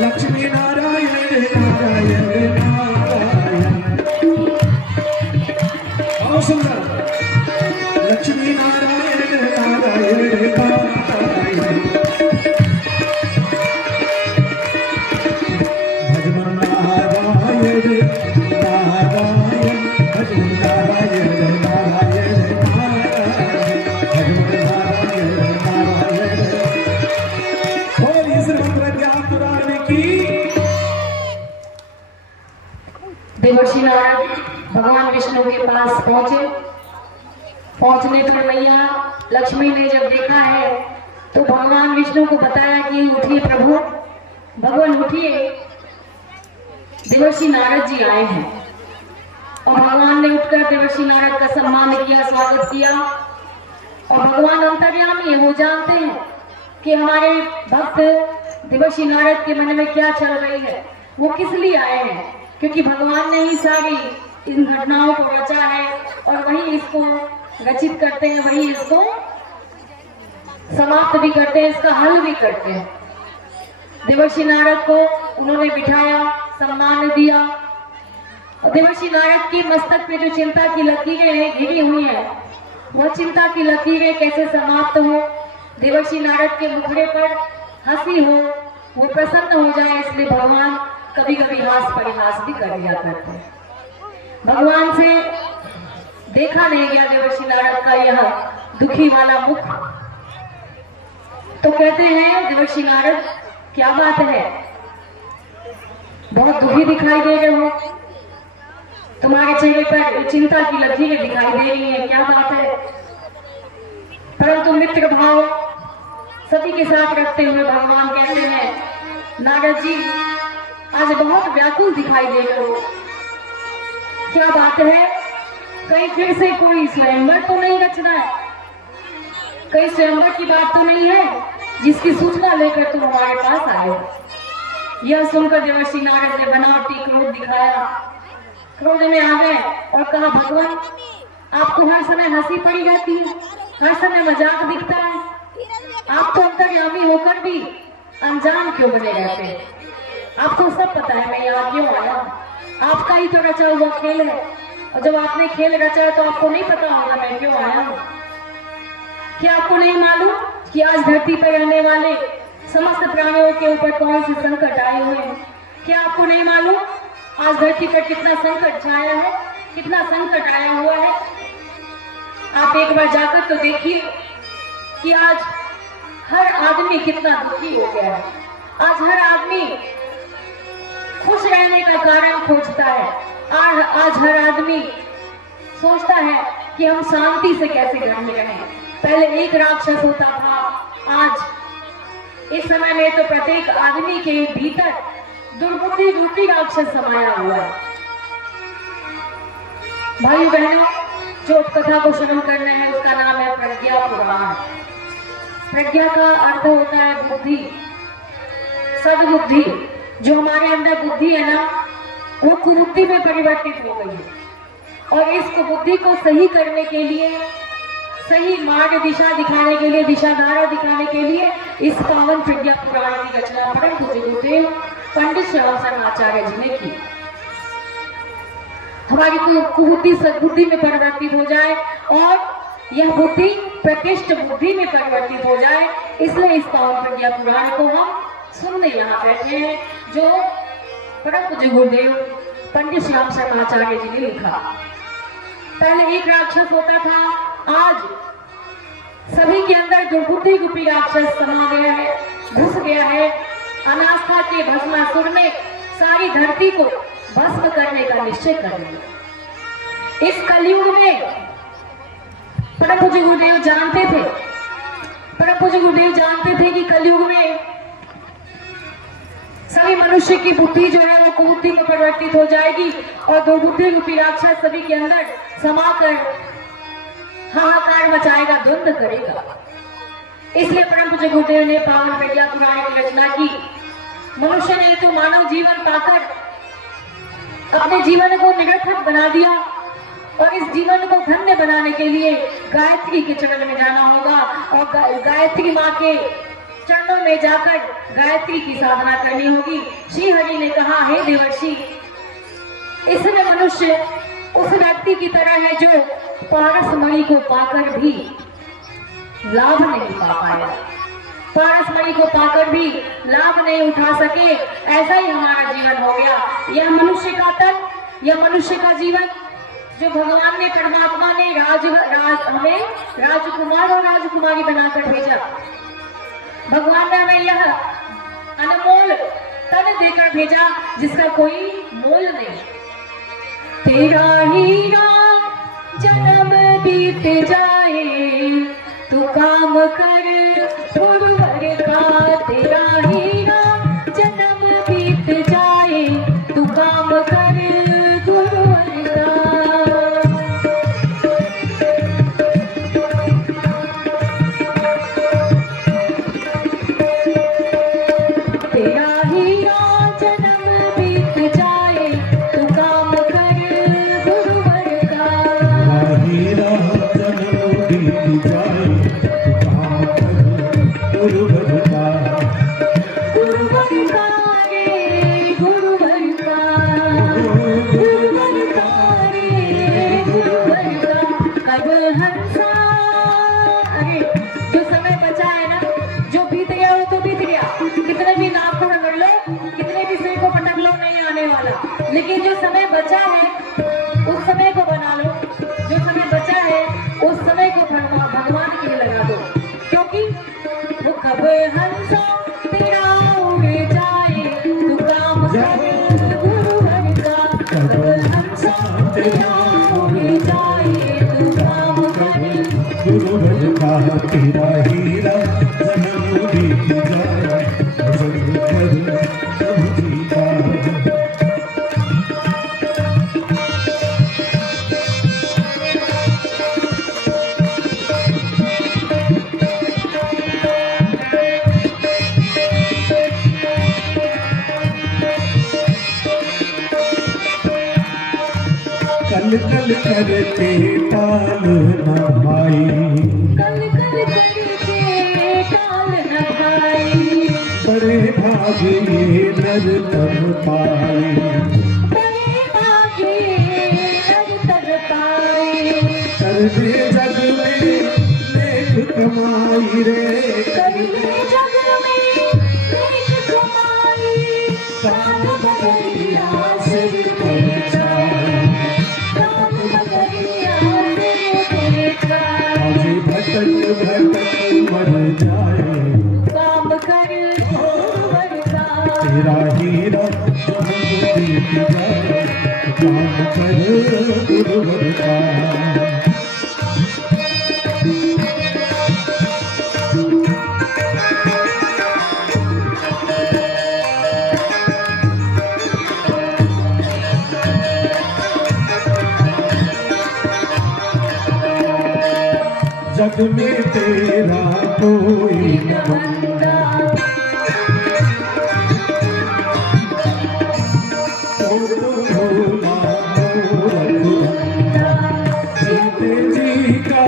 लक्ष्मी नारायण नारायण नारायण। देवर्षि नारद भगवान विष्णु के पास पहुंचे। पहुंचने पर मैया लक्ष्मी ने जब देखा है तो भगवान विष्णु को बताया कि उठिए प्रभु, भगवान उठिए, देवर्षि नारद जी आए हैं। और भगवान ने उठकर देवर्षि नारद का सम्मान किया, स्वागत किया। और भगवान अंतर्यामी है, वो जानते हैं कि हमारे भक्त देवर्षि नारद के मन में क्या चल रही है, वो किस लिए आए हैं, क्योंकि भगवान ने ही सारी इन घटनाओं को रचा है और वही इसको रचित करते हैं, वही इसको समाप्त भी करते हैं, इसका हल भी करते हैं। देवर्षि नारद को उन्होंने बिठाया, सम्मान दिया। देवर्षि नारद की मस्तक पे जो चिंता की लकीरें घिरी हुई है, वह चिंता की लकीरें कैसे समाप्त हो, देवर्षि नारद के मुखड़े पर हंसी हो, वो प्रसन्न हो जाए, इसलिए भगवान कभी कभी हास परिहास भी कर दिया करते हैं। भगवान से देखा नहीं गया देवर्षि नारद का यह दुखी वाला मुख, तो कहते हैं देवर्षि नारद क्या बात है, बहुत दुखी दिखाई दे रहे हो, तुम्हारे चेहरे पर चिंता की लकीरें दिखाई दे रही है, क्या बात है। परंतु मित्र भाव सभी के साथ रखते हुए भगवान कहते हैं नारद जी आज बहुत व्याकुल दिखाई दे रहे हो, क्या बात है, कहीं फिर से कोई स्वयंवर तो नहीं रचना है, कहीं स्वयंवर की बात तो नहीं है जिसकी सूचना लेकर तुम हमारे पास आए हो। यह सुनकर देवर्षि नारद ने बनावटी क्रोध दिखाया, क्रोध में आ गए और कहा भगवान आपको हर समय हंसी पड़ी रहती है, हर समय मजाक दिखता है, आप तो अंतर्यामी होकर भी अनजान क्यों बने रहते हैं, आपको सब पता है मैं यहाँ क्यों आया, आपका ही तो रचा हुआ खेल है, और जब आपने खेल रचा है तो आपको नहीं पता होगा मैं क्यों आया हूँ। क्या आपको नहीं मालूम कि आज धरती पर रहने वाले समस्त प्राणियों के ऊपर कौन से संकट आए हुए हैं? क्या आपको नहीं मालूम आज धरती पर कितना संकट छाया है, कितना संकट आया हुआ है? आप एक बार जाकर तो देखिए कि आज हर आदमी कितना दुखी हो गया है, आज हर आदमी खुश रहने का कारण खोजता है, आज हर आदमी सोचता है कि हम शांति से कैसे घर में रहें। पहले एक राक्षस होता था, आज इस समय में तो प्रत्येक आदमी के भीतर दुर्बुद्धि रूपी राक्षस समाया हुआ है। भाई बहनों, जो कथा को श्रवण करना है उसका नाम है प्रज्ञा पुराण। प्रज्ञा का अर्थ होता है बुद्धि, सद्बुद्धि। जो हमारे अंदर बुद्धि है ना, वो कुबुद्धि में परिवर्तित हो गई है, और इस कुबुद्धि को सही करने के लिए, सही मार्ग दिशा दिखाने के लिए, दिशाधारा दिखाने के लिए इस पावन प्रज्ञा पुराण की रचना परम पूज्य गुरुदेव पंडित श्याम शर्माचार्य जी ने की। हमारी कुबुद्धि सद्बुद्धि में परिवर्तित हो जाए और यह बुद्धि प्रतिष्ठ बुद्धि में परिवर्तित हो जाए, इसलिए इस पावन प्रज्ञा पुराण को हम सुनने यहाँ बैठे हैं, जो परम पूज्य गुरुदेव पंडित श्याम शर्माचार्य जी ने लिखा। पहले एक राक्षस होता था, आज सभी के अंदर दुर्बुद्धि रूपी राक्षस समा गया है, घुस गया है। अनास्था के भस्मासुर ने सारी धरती को भस्म करने का निश्चय कर लिया। इस कलयुग में परम पूज्य गुरुदेव जानते थे, परम पूज्य गुरुदेव जानते थे कि कलयुग में सभी मनुष्य की बुद्धि जो है वो कुबुद्धि में परिवर्तित हो जाएगी और दुर्बुद्धि रूपी राक्षस सभी के अंदर समाकर हाहाकार मचाएगा, द्वंद्व करेगा। इसलिए परम पूज्य गुरुदेव ने पावन प्रज्ञा पुराण की रचना की। मनुष्य ने तो मानव जीवन पाकर अपने जीवन को निरर्थक बना दिया, और इस जीवन को धन्य बनाने के लिए गायत्री के चरण में जाना होगा, और गायत्री माँ के चरणों में जाकर गायत्री की साधना करनी होगी। श्री हरि ने कहा, हे देवर्षि, इसमें मनुष्य उस व्यक्ति की तरह है जो पारसमणि को पाकर भी लाभ नहीं पा पाया, पारसमणि को पाकर भी लाभ नहीं उठा सके। ऐसा ही हमारा जीवन हो गया। यह मनुष्य का तन, यह मनुष्य का जीवन जो भगवान ने, परमात्मा ने हमें राजकुमार और राजकुमारी बनाकर भेजा। भगवान ने हमें यह अनमोल तन देकर भेजा जिसका कोई मोल नहीं। तेरा हीरा जन्म बीत जाए तू काम कर गुरुवर का। तेरा हीरा जन्म बीत जाए तू काम कर गुरुवर का। तेरा हीरा जन्म बीत जाए तू काम कर गुरुवर का। हीरा जन्म बीत जाए तू काम कर गुरुवर का। गुरुवर का रे गुरुवर का, गुरुवर का रे गुरुवर का। कब हंसा अरे जो समय बचा है ना, जो बीत गया वो तो बीत गया। कितने भी नाम को रगड़ लो, कितने भी सिर को पटक लो, नहीं आने वाला। लेकिन जो समय बचा है उस समय को बना लो। जो समय बचा है उस समय को भगवान के लिए लगा दो, क्योंकि वो कब हंसा तेरा उड़ जाए तू काम कर गुरुवर का। कब हंसा तेरा उड़ जाए तू काम कर गुरुवर का। तेरा हीरा जन्म बीत जाए जन्म कर प्रभु जी का। कल कल करके टाल न भाई, कल कल करके टाल न भाई। बड़े भागे ये नर तन पाए। बड़े भागे नर तन पाए। कर दे जग में नेक कमाई रे। कर ले जग में नेक कमाई। काम बदलिया सिर पे छाए। काम बदलिया सिर पे छाए। आज भटक भटक मर जाए काम कर गुरुवर का। तेरा हीरा जन्म बीत जाए काम कर गुरुवर का। जग में तेरा कोई न बंदा, तो भोला मूरख बंदा। जीते जी का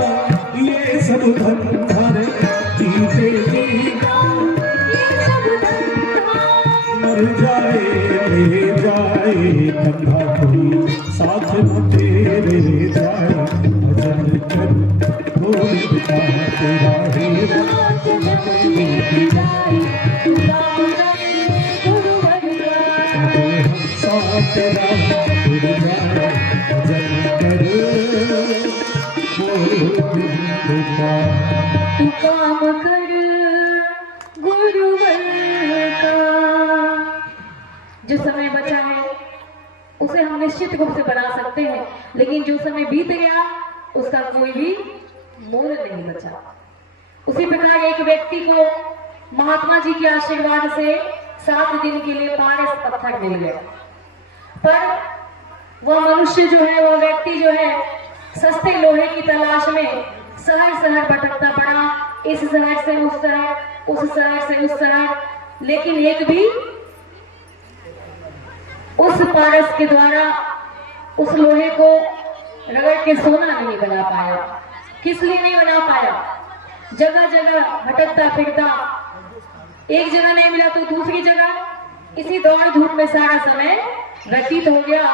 ये सब धंधा रे, जीते जी का ये सब धंधा। मर जाए ले जाए धंधा कोई साथ न तेरे जाए। भजन कर गोविंद का तेरा हीरा जन्म बीत जाए तू काम कर गुरुवर का। साथ तेरा उड़ जाए भजन कर गोविंद का। तू काम कर गुरुवर का। जो समय बचा है उसे हम निश्चित रूप से बना सकते हैं, लेकिन जो समय बीत गया उसका कोई भी मोल नहीं बचा। उसी प्रकार एक व्यक्ति को महात्मा जी के आशीर्वाद से 7 दिन के लिए पारस पत्थर मिल गया, पर वह मनुष्य जो है, वह व्यक्ति जो है, सस्ते लोहे की तलाश में शहर शहर भटकता पड़ा। इस शहर से उस शहर, उस शहर से उस शहर, लेकिन एक भी उस पारस के द्वारा उस लोहे को रगड़ के सोना नहीं बना पाया। किस लिए नहीं बना पाया? जगह जगह भटकता फिरता, एक जगह नहीं मिला तो दूसरी जगह, इसी दौड़ धूप में सारा समय व्यतीत हो गया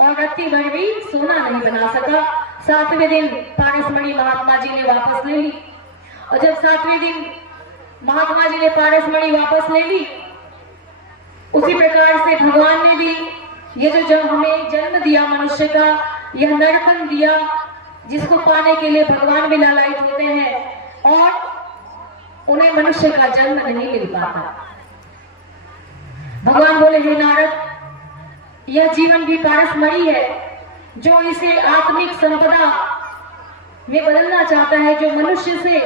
और रत्ती भर भी सोना नहीं बना सका। 7वें दिन पारसमणि महात्मा जी ने वापस ले ली, और जब 7वें दिन महात्मा जी ने पारसमणि वापस ले ली, उसी प्रकार से भगवान ने भी ये जो हमें जन्म दिया मनुष्य का, यह नरपन दिया, जिसको पाने के लिए भगवान भी लालायित होते हैं और उन्हें मनुष्य का जन्म नहीं मिल पाता। भगवान बोले, हे नारद, यह जीवन भी पारसमणि है, जो इसे आत्मिक संपदा में बदलना चाहता है, जो मनुष्य से,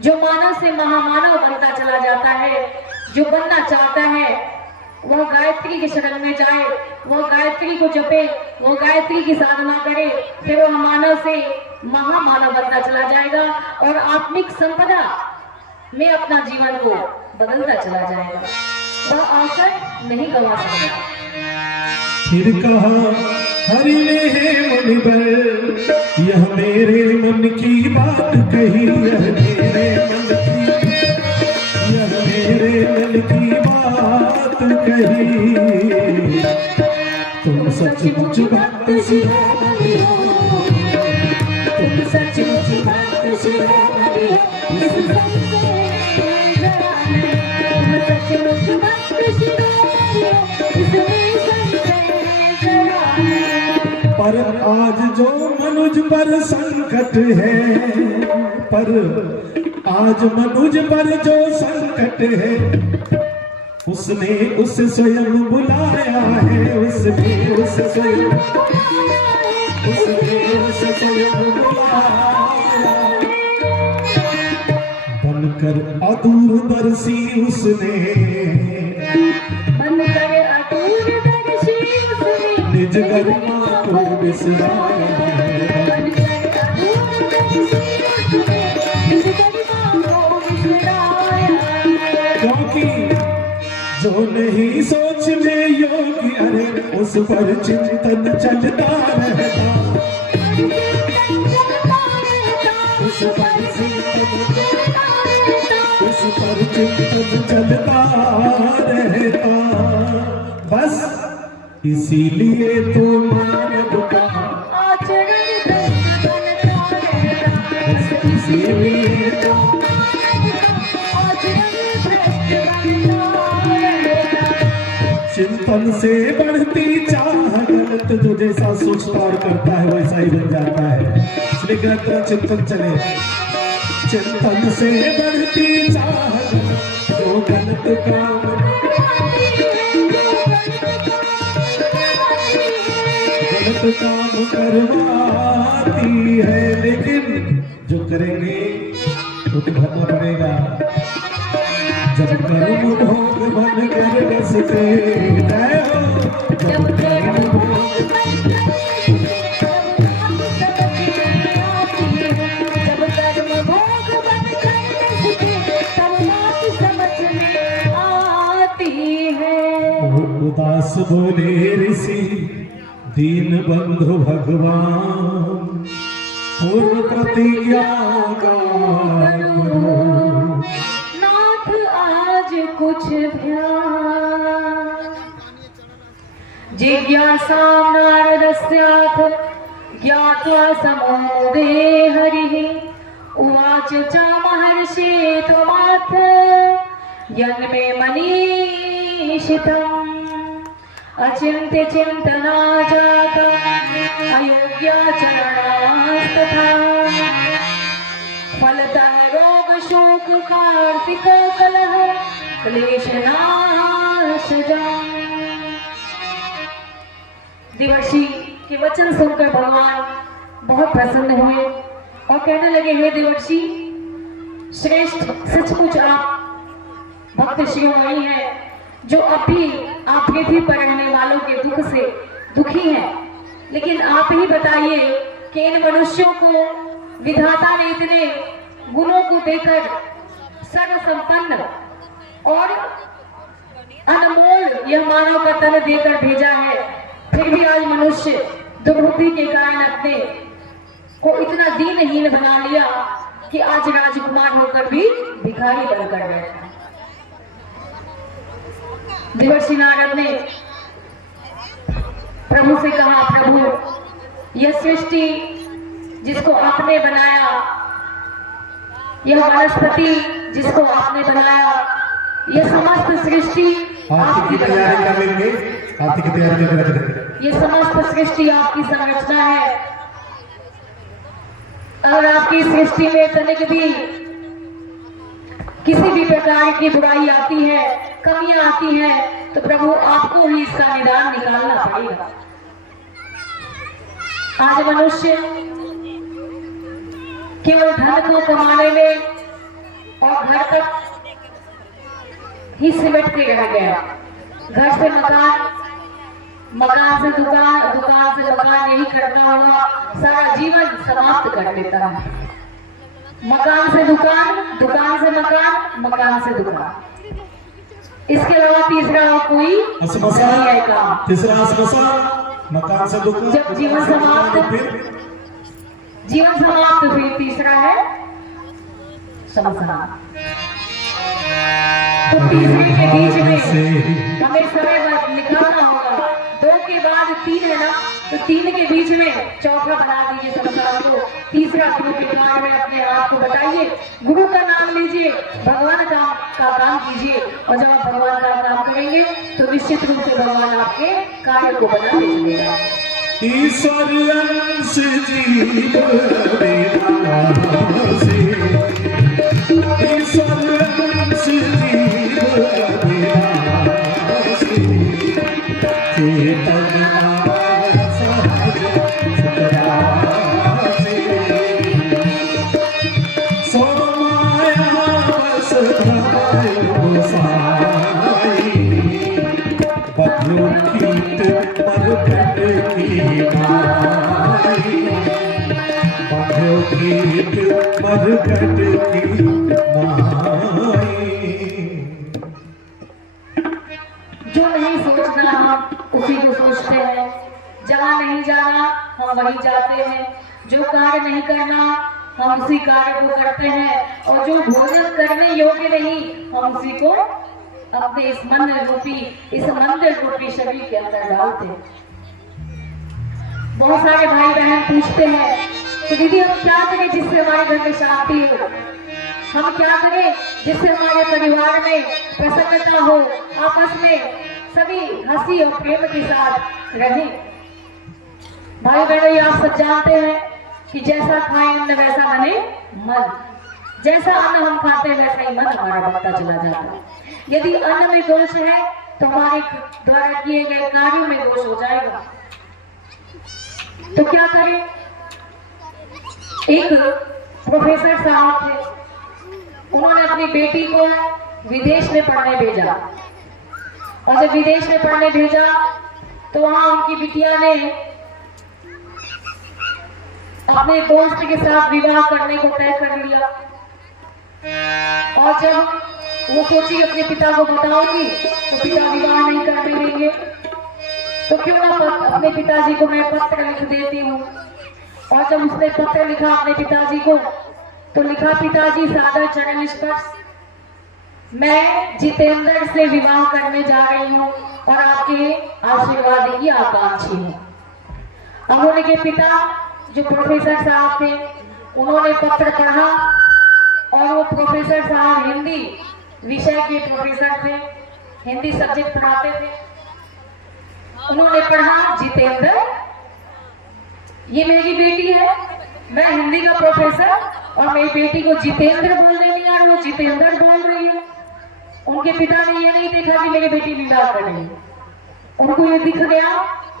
जो मानव से महामानव बनता चला जाता है, जो बनना चाहता है, वह गायत्री के शरण में जाए, वह गायत्री को जपे, वह गायत्री की साधना करे, फिर वह मानव से महामानव बनता चला जाएगा और आत्मिक संपदा में अपना जीवन को बदलता चला जाएगा। वह अवसर नहीं गंवा सकता। फिर कहा हरि ने है मन पर, यह मेरे मन की बात कही, यह मेरे मन की, यह मेरे मन की बात कही। तुम सचमुच भक्त शिरोमणि हो, तुम सचमुच भक्त शिरोमणि हो, इस संत में जरा नहीं, तुम सचमुच भक्त शिरोमणि हो, इसमें संत में जरा नहीं। पर आज जो मनुज पर संकट है, पर आज मनुज पर जो संकट है, उसने उस स्वयं बुलाया है, उसने उस स्वयं, उसने उस स्वयं बुलाया। बनकर अदूरदर्शी उसने, बनकर अदूरदर्शी उसने, निज गरिमा को बिसराया, बनकर अदूरदर्शी उसने, निज गरिमा को बिसराया। क्योंकि जो नहीं सोच में योगी, अरे उस पर चिंतन चलता रहता, उस पर चिंतन चलता रहता, उस पर चिंतन चलता रहता। बस इसीलिए तो मानव का आचरण बनता रहता, बस इसीलिए तो चिंतन से बढ़ती चाह, गलत जो जैसा सोचता और करता है वैसा ही बन जाता है। इसलिए गलत चिंतन चले, चिंतन से बढ़ती चाह, जो गलत काम, गलत काम करवाती है, लेकिन जो करेंगे वो तो भरना पड़ेगा। जब कर्म भोग बन कर रसते गए हो, जब कर्म भोग बन कर जब कर्म भोग बन कर रसते, तब बात समझ में आती है। उदास बोले ऋषि दीन बंधु भगवान, पूर्व प्रतिज्ञा करो, कुछ जिज्ञासा नारदस्याथ ज्ञात्वा समोदे हरिः, उवाच च महर्षि त्वमाथ जन्मे मनीषितम्, अचिन्त्य चिन्तना जाता अयोग्याचरणास्तथा, फलतः रोग शोक कार्तिक कलह क्लेशनाशजा। देवर्षि के वचन सुनकर भगवान बहुत प्रसन्न हुए और कहने लगे, हे देवर्षि श्रेष्ठ, सचमुच आप भक्त शिरोमणि हैं, जो अब भी आप पृथ्वी पर रहने वालों के दुख से दुखी हैं। लेकिन आप ही बताइए कि इन मनुष्यों को विधाता ने इतने गुणों को देकर सर्व संपन्न और अनमोल यह मानव का तन देकर भेजा है, फिर भी आज मनुष्य दुर्बुद्धि के कारण अपने को इतना दीनहीन बना लिया कि आज राजकुमार होकर भी भिखारी बनकर बैठा। देवर्षि नारद ने प्रभु से कहा, प्रभु यह सृष्टि जिसको आपने बनाया, यह वनस्पति जिसको आपने बनाया, यह समस्त सृष्टि आपकी तैयारी कर लेंगे, आपकी तैयारी कर लेंगे। ये समस्त सृष्टि आपकी संरचना है। अगर आपकी सृष्टि में तनिक भी किसी भी प्रकार की बुराई आती है, कमियां आती हैं, तो प्रभु आपको ही इसका निदान निकालना पड़ेगा। आज मनुष्य केवल धन को कमाने में और घर तक ही सिमट के रह गया। घर से मकान, मकान से दुकान, दुकान से मकान, यही करना हुआ सारा जीवन समाप्त कर देता है। मकान से दुकान, दुकान से मकान, मकान से दुकान, इसके अलावा तीसरा और कोई नहीं है काम। तीसरा श्मशान, मकान से दुकान, जब जीवन समाप्त, जीवन समाप्त, फिर तीसरा है श्मशान। तो तीसरे के बीच में हमें समय निकालना होगा। 2 के बाद 3 है ना, तो 3 के बीच में चौथा बना दीजिए श्मशान को। तीसरा गुरु के कार्य में अपने आप को बताइए, गुरु का नाम लीजिए, भगवान का काम कीजिए, और जब आप भगवान का काम करेंगे तो निश्चित रूप से भगवान आपके कार्य को बना दीजिएगा। ईश्वर अंश जीव अविनाशी, ईश्वर अंश जीव अविनाशी, चेतन माया सहज सुखरासी, सब माया बस धाय गोसाई, बदलो कीट परगट की माई, बदलो कीट परगट की माई। जो नहीं सोचना हम उसी को सोचते हैं, जहाँ नहीं जाना हम वहीं जाते हैं, जो कार्य नहीं करना हम उसी कार्य को करते हैं, और जो भोजन करने योग्य नहीं हम उसी को अपने इस मंदिर रूपी शरीर के अंदर डालते हैं। बहुत सारे भाई बहन पूछते हैं कि दीदी हम क्या करें जिससे हमारे घर में शांति हो, हम क्या करें जिससे हमारे परिवार में प्रसन्नता हो, आपस में सभी हंसी और प्रेम के साथ रहें। भाई बहनों, आप सब जानते हैं कि जैसा खाएं अन्न वैसा बने मन, जैसा अन्न हम खाते हैं वैसा ही मन हमारा बढ़ता चला जाता है। यदि अन्न में दोष है तो हमारे द्वारा किए गए कार्यों में दोष हो जाएगा। तो क्या करें? एक प्रोफेसर साहब थे, उन्होंने अपनी बेटी को विदेश में पढ़ने भेजा, और जब विदेश में पढ़ने भेजा तो वहां उनकी बिटिया ने अपने दोस्त के साथ विवाह करने को तय कर लिया। और जब वो सोची अपने पिता को बताऊंगी तो पिता विवाह नहीं करने देंगे, तो क्यों ना अपने पिताजी को मैं पत्र लिख देती हूँ। और जब उसने पत्र लिखा अपने पिताजी को, तो लिखा, पिताजी सादर चरण स्पर्श, मैं जितेंद्र से विवाह करने जा रही हूँ और आपके आशीर्वाद की आकांक्षी हूँ। अब उनके पिता जो प्रोफेसर साहब थे, उन्होंने पत्र पढ़ा, और वो प्रोफेसर साहब हिंदी विषय के प्रोफेसर थे, हिंदी सब्जेक्ट पढ़ाते थे। उन्होंने पढ़ा, जितेंद्र ये मेरी बेटी है, मैं हिंदी का प्रोफेसर और मेरी बेटी को जितेंद्र बोलने नहीं आ रहा, वो जितेंद्र बोल रही है। उनके पिता ने ये नहीं देखा कि मेरी बेटी विवाह कर रही है, उनको ये दिख गया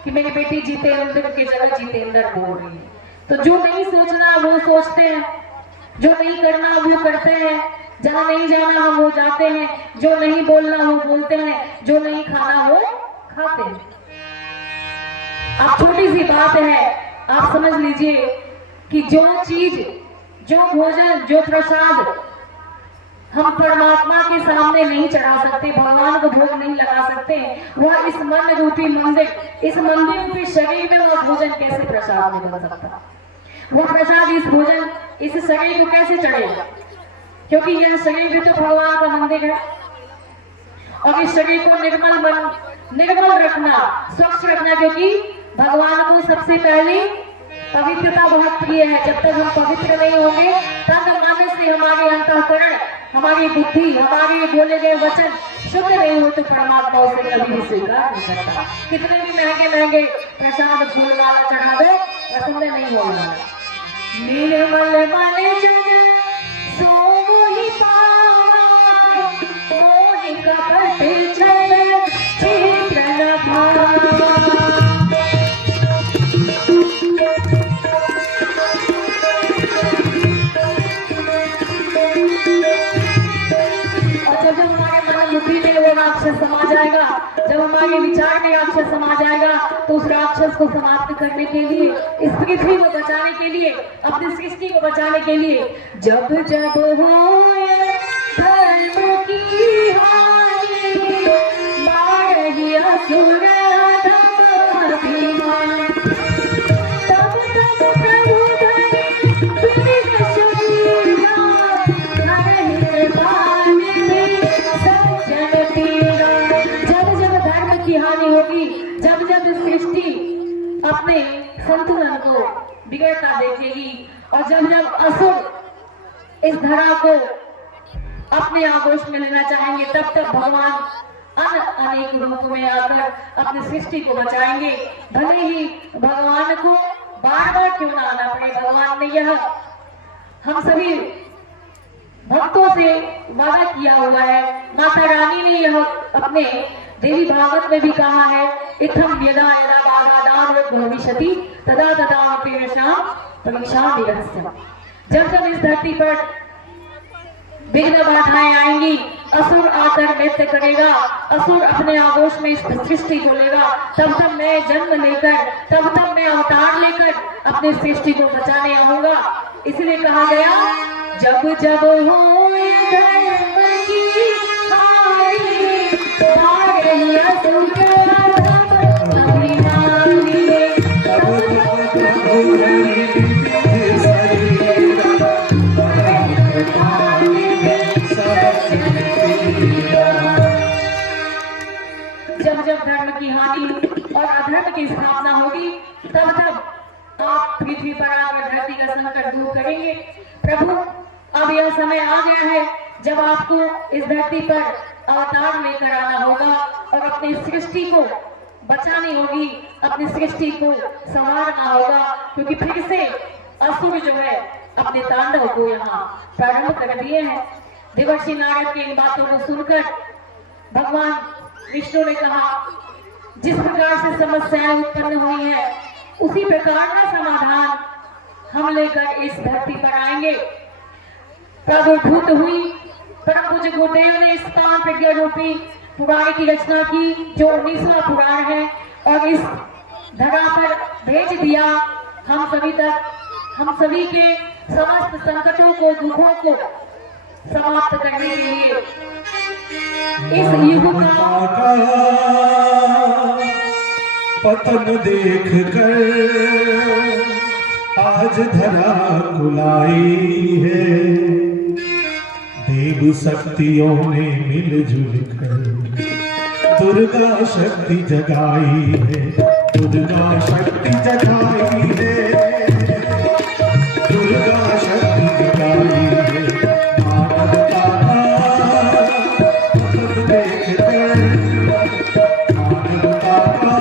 कि मेरी बेटी जितेंद्र के जगह जितेंद्र बोल रही है। तो जो नहीं सोचना वो सोचते हैं, जो नहीं करना वो करते हैं, जहाँ नहीं जाना हम वो जाते हैं, जो नहीं बोलना वो बोलते हैं, जो नहीं खाना वो खाते हैं। अब छोटी सी बात है, आप समझ लीजिए कि जो चीज, जो भोजन, जो प्रसाद हम परमात्मा के सामने नहीं चढ़ा सकते, भगवान को भोग नहीं लगा सकते, वह इस मन रूपी मंदिर, इस मंदिर रूपी शरीर में वह भोजन कैसे प्रसाद में बन सकता? वह प्रसाद, इस भोजन इस शरीर को कैसे चढ़ेगा? क्योंकि यह शरीर भी तो भगवान का मंदिर है, और इस शरीर को निर्मल रखना, स्वच्छ रखना, क्योंकि भगवान को सबसे पहले पवित्रता बहुत प्रिय है। जब तक हम पवित्र नहीं होंगे, तब मन से हमारे अंतःकरण, हमारी बुद्धि, हमारे बोले गए वचन शुद्ध नहीं हो तो परमात्मा उसे कभी भी स्वीकार नहीं करता। कितने भी महंगे महंगे प्रसाद फूल वाला चढ़ा दो, प्रसन्न नहीं होगा। निर्मल मन जन सोई पावा, मोहि कपट छल छिद्र न भावा। राक्षस को समाप्त करने के लिए, इस पृथ्वी को बचाने के लिए, अपनी सृष्टि को बचाने के लिए जब जब होए धर्म की हानि, मारही असुर अधम अभिमान, तब तब प्रभु धरे विविध शरीरा, हरहि कृपान में सज्जन पीरा। जब जब धर्म की हानि होगी, जब जब सृष्टि अपने संतुलन को बिगड़ता देखेगी, और जब जब असुर इस धरा को अपने आगोश में लेना चाहेंगे, तब तक भगवान अनेक रूप में आकर अपनी सृष्टि को बचाएंगे। भले ही भगवान को बार बार क्यों ना आना पड़े, भगवान ने यह हम सभी भक्तों से वादा किया हुआ है। माता रानी ने यह अपने देवी भागवत में भी कहा है, इत्थम यदा यदा बाधादान भविष्यति तदा तदा तेषां परीक्षां विरहस्यम्। जब जब इस धरती पर विघ्न बाधाएं आएंगी, असुर आकर नृत्य करेगा, असुर अपने आगोश में इस सृष्टि को लेगा, तब तब मैं जन्म लेकर, तब तब मैं अवतार लेकर अपनी सृष्टि को बचाने आऊंगा। इसलिए कहा गया, जब जब होए धर्म की हानि, मारही असुर अधम अभिमानी, तब तब प्रभु धरे विविध शरीरा, हरहि कृपान में सज्जन पीरा। जब जब धर्म की हानि और अधर्म की स्थापना होगी, तब तब आप पृथ्वी पर आकर धरती का संकट दूर करेंगे। प्रभु, अब यह समय आ गया है जब आपको इस धरती पर अवतार लेकर आना होगा और अपनी सृष्टि को बचानी होगी, अपनी सृष्टि को संवारना होगा, क्योंकि फिर से असुर जो है अपने तांडव को यहाँ प्रारंभ कर दिए हैं। देवर्षि नारद की इन बातों को सुनकर भगवान विष्णु ने कहा, जिस प्रकार से समस्याएं उत्पन्न हुई है, उसी प्रकार का समाधान हम लेकर इस धरती पर आएंगे। प्रादुर्भूत हुई परम पूज्य गुरुदेव ने इस तान प्रज्ञा रूपी पुराण की रचना की, जो 19वां पुराण है, और इस धरा पर भेज दिया हम सभी तक, हम सभी के समस्त संकटों को, दुखों को समाप्त करने के लिए। इस युग का पतन देख कर आज धरा कुलाई है, देव शक्तियों ने मिलजुल कर दुर्गा शक्ति जगाई है, दुर्गा शक्ति जगाई है, दुर्गा शक्ति जगाई है। मानवता का पतन देख कर, मानवता का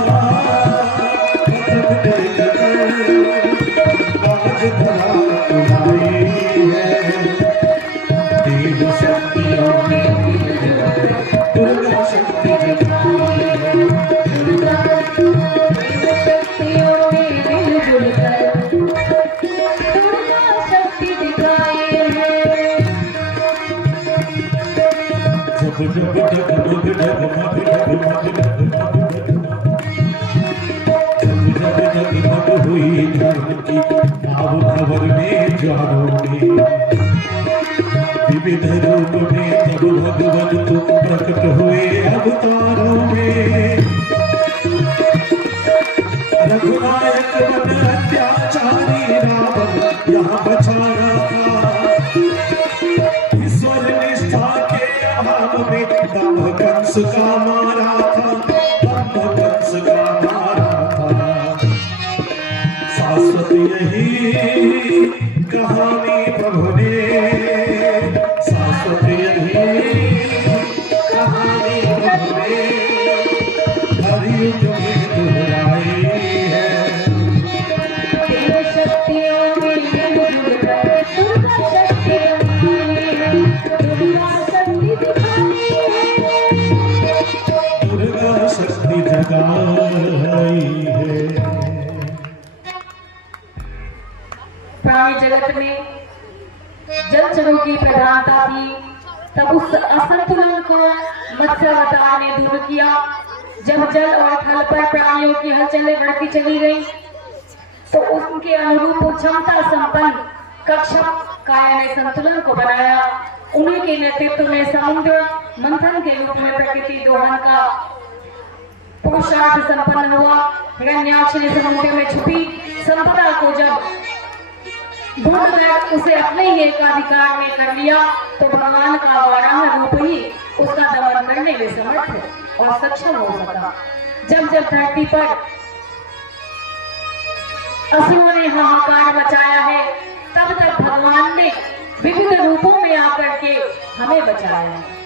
पतन देख कर आज धरा कुलाई है, देव शक्तियों ने दुर्गा शक्ति जगाई है, दुर्गा शक्तियों ने मिलजुल कर दुर्गा शक्ति दिखाई है। जब जब जगमग जगमग जगमग जब जगमग हुई धर्म की भाव भंवर में ज्वालों में, विविध रूप में जब भगवन तुम प्रकट हुए अवतारों में, रघुनायक बन अत्याचारी रावण यहाँ बचाना था, ईश्वर निष्ठा के अभाव में दंभ कंस का मारा था, दंभ कंस का मारा था। शाश्वत यही कहानी प्रभु ने, शाश्वत यही कहानी प्रभु ने हरियुग में दोहराई है। देव शक्तियों में मिलजुल कर दुर्गा शक्ति दिखाई है, दुर्गा शक्ति दिखाई है, दुर्गा शक्ति जगाई है। प्राणी जगत में जलचरों की प्रधानता थी, तब उस असंतुलन को मत्स्य अवतार ने दूर किया। जब जल और थल पर प्राणियों की हलचलें बढ़ती चली गई तो उनके अनुरूप क्षमता संपन्न कक्षप काया ने संतुलन को बनाया। उन्हीं के नेतृत्व में समुद्र मंथन के रूप में प्रकृति दोहन का पुरुषार्थ संपन्न हुआ। हिरण्याक्ष ने समुद्र में छुपी संपदा को जब ढूंढकर उसे अपने ही एकाधिकार में कर लिया तो भगवान का वाराह रूप ही उसका दमन करने में समर्थ और सक्षम हो सका। जब जब धरती पर असुरों ने हाहाकार मचाया है तब तक भगवान ने विविध रूपों में आकर के हमें बचाया है।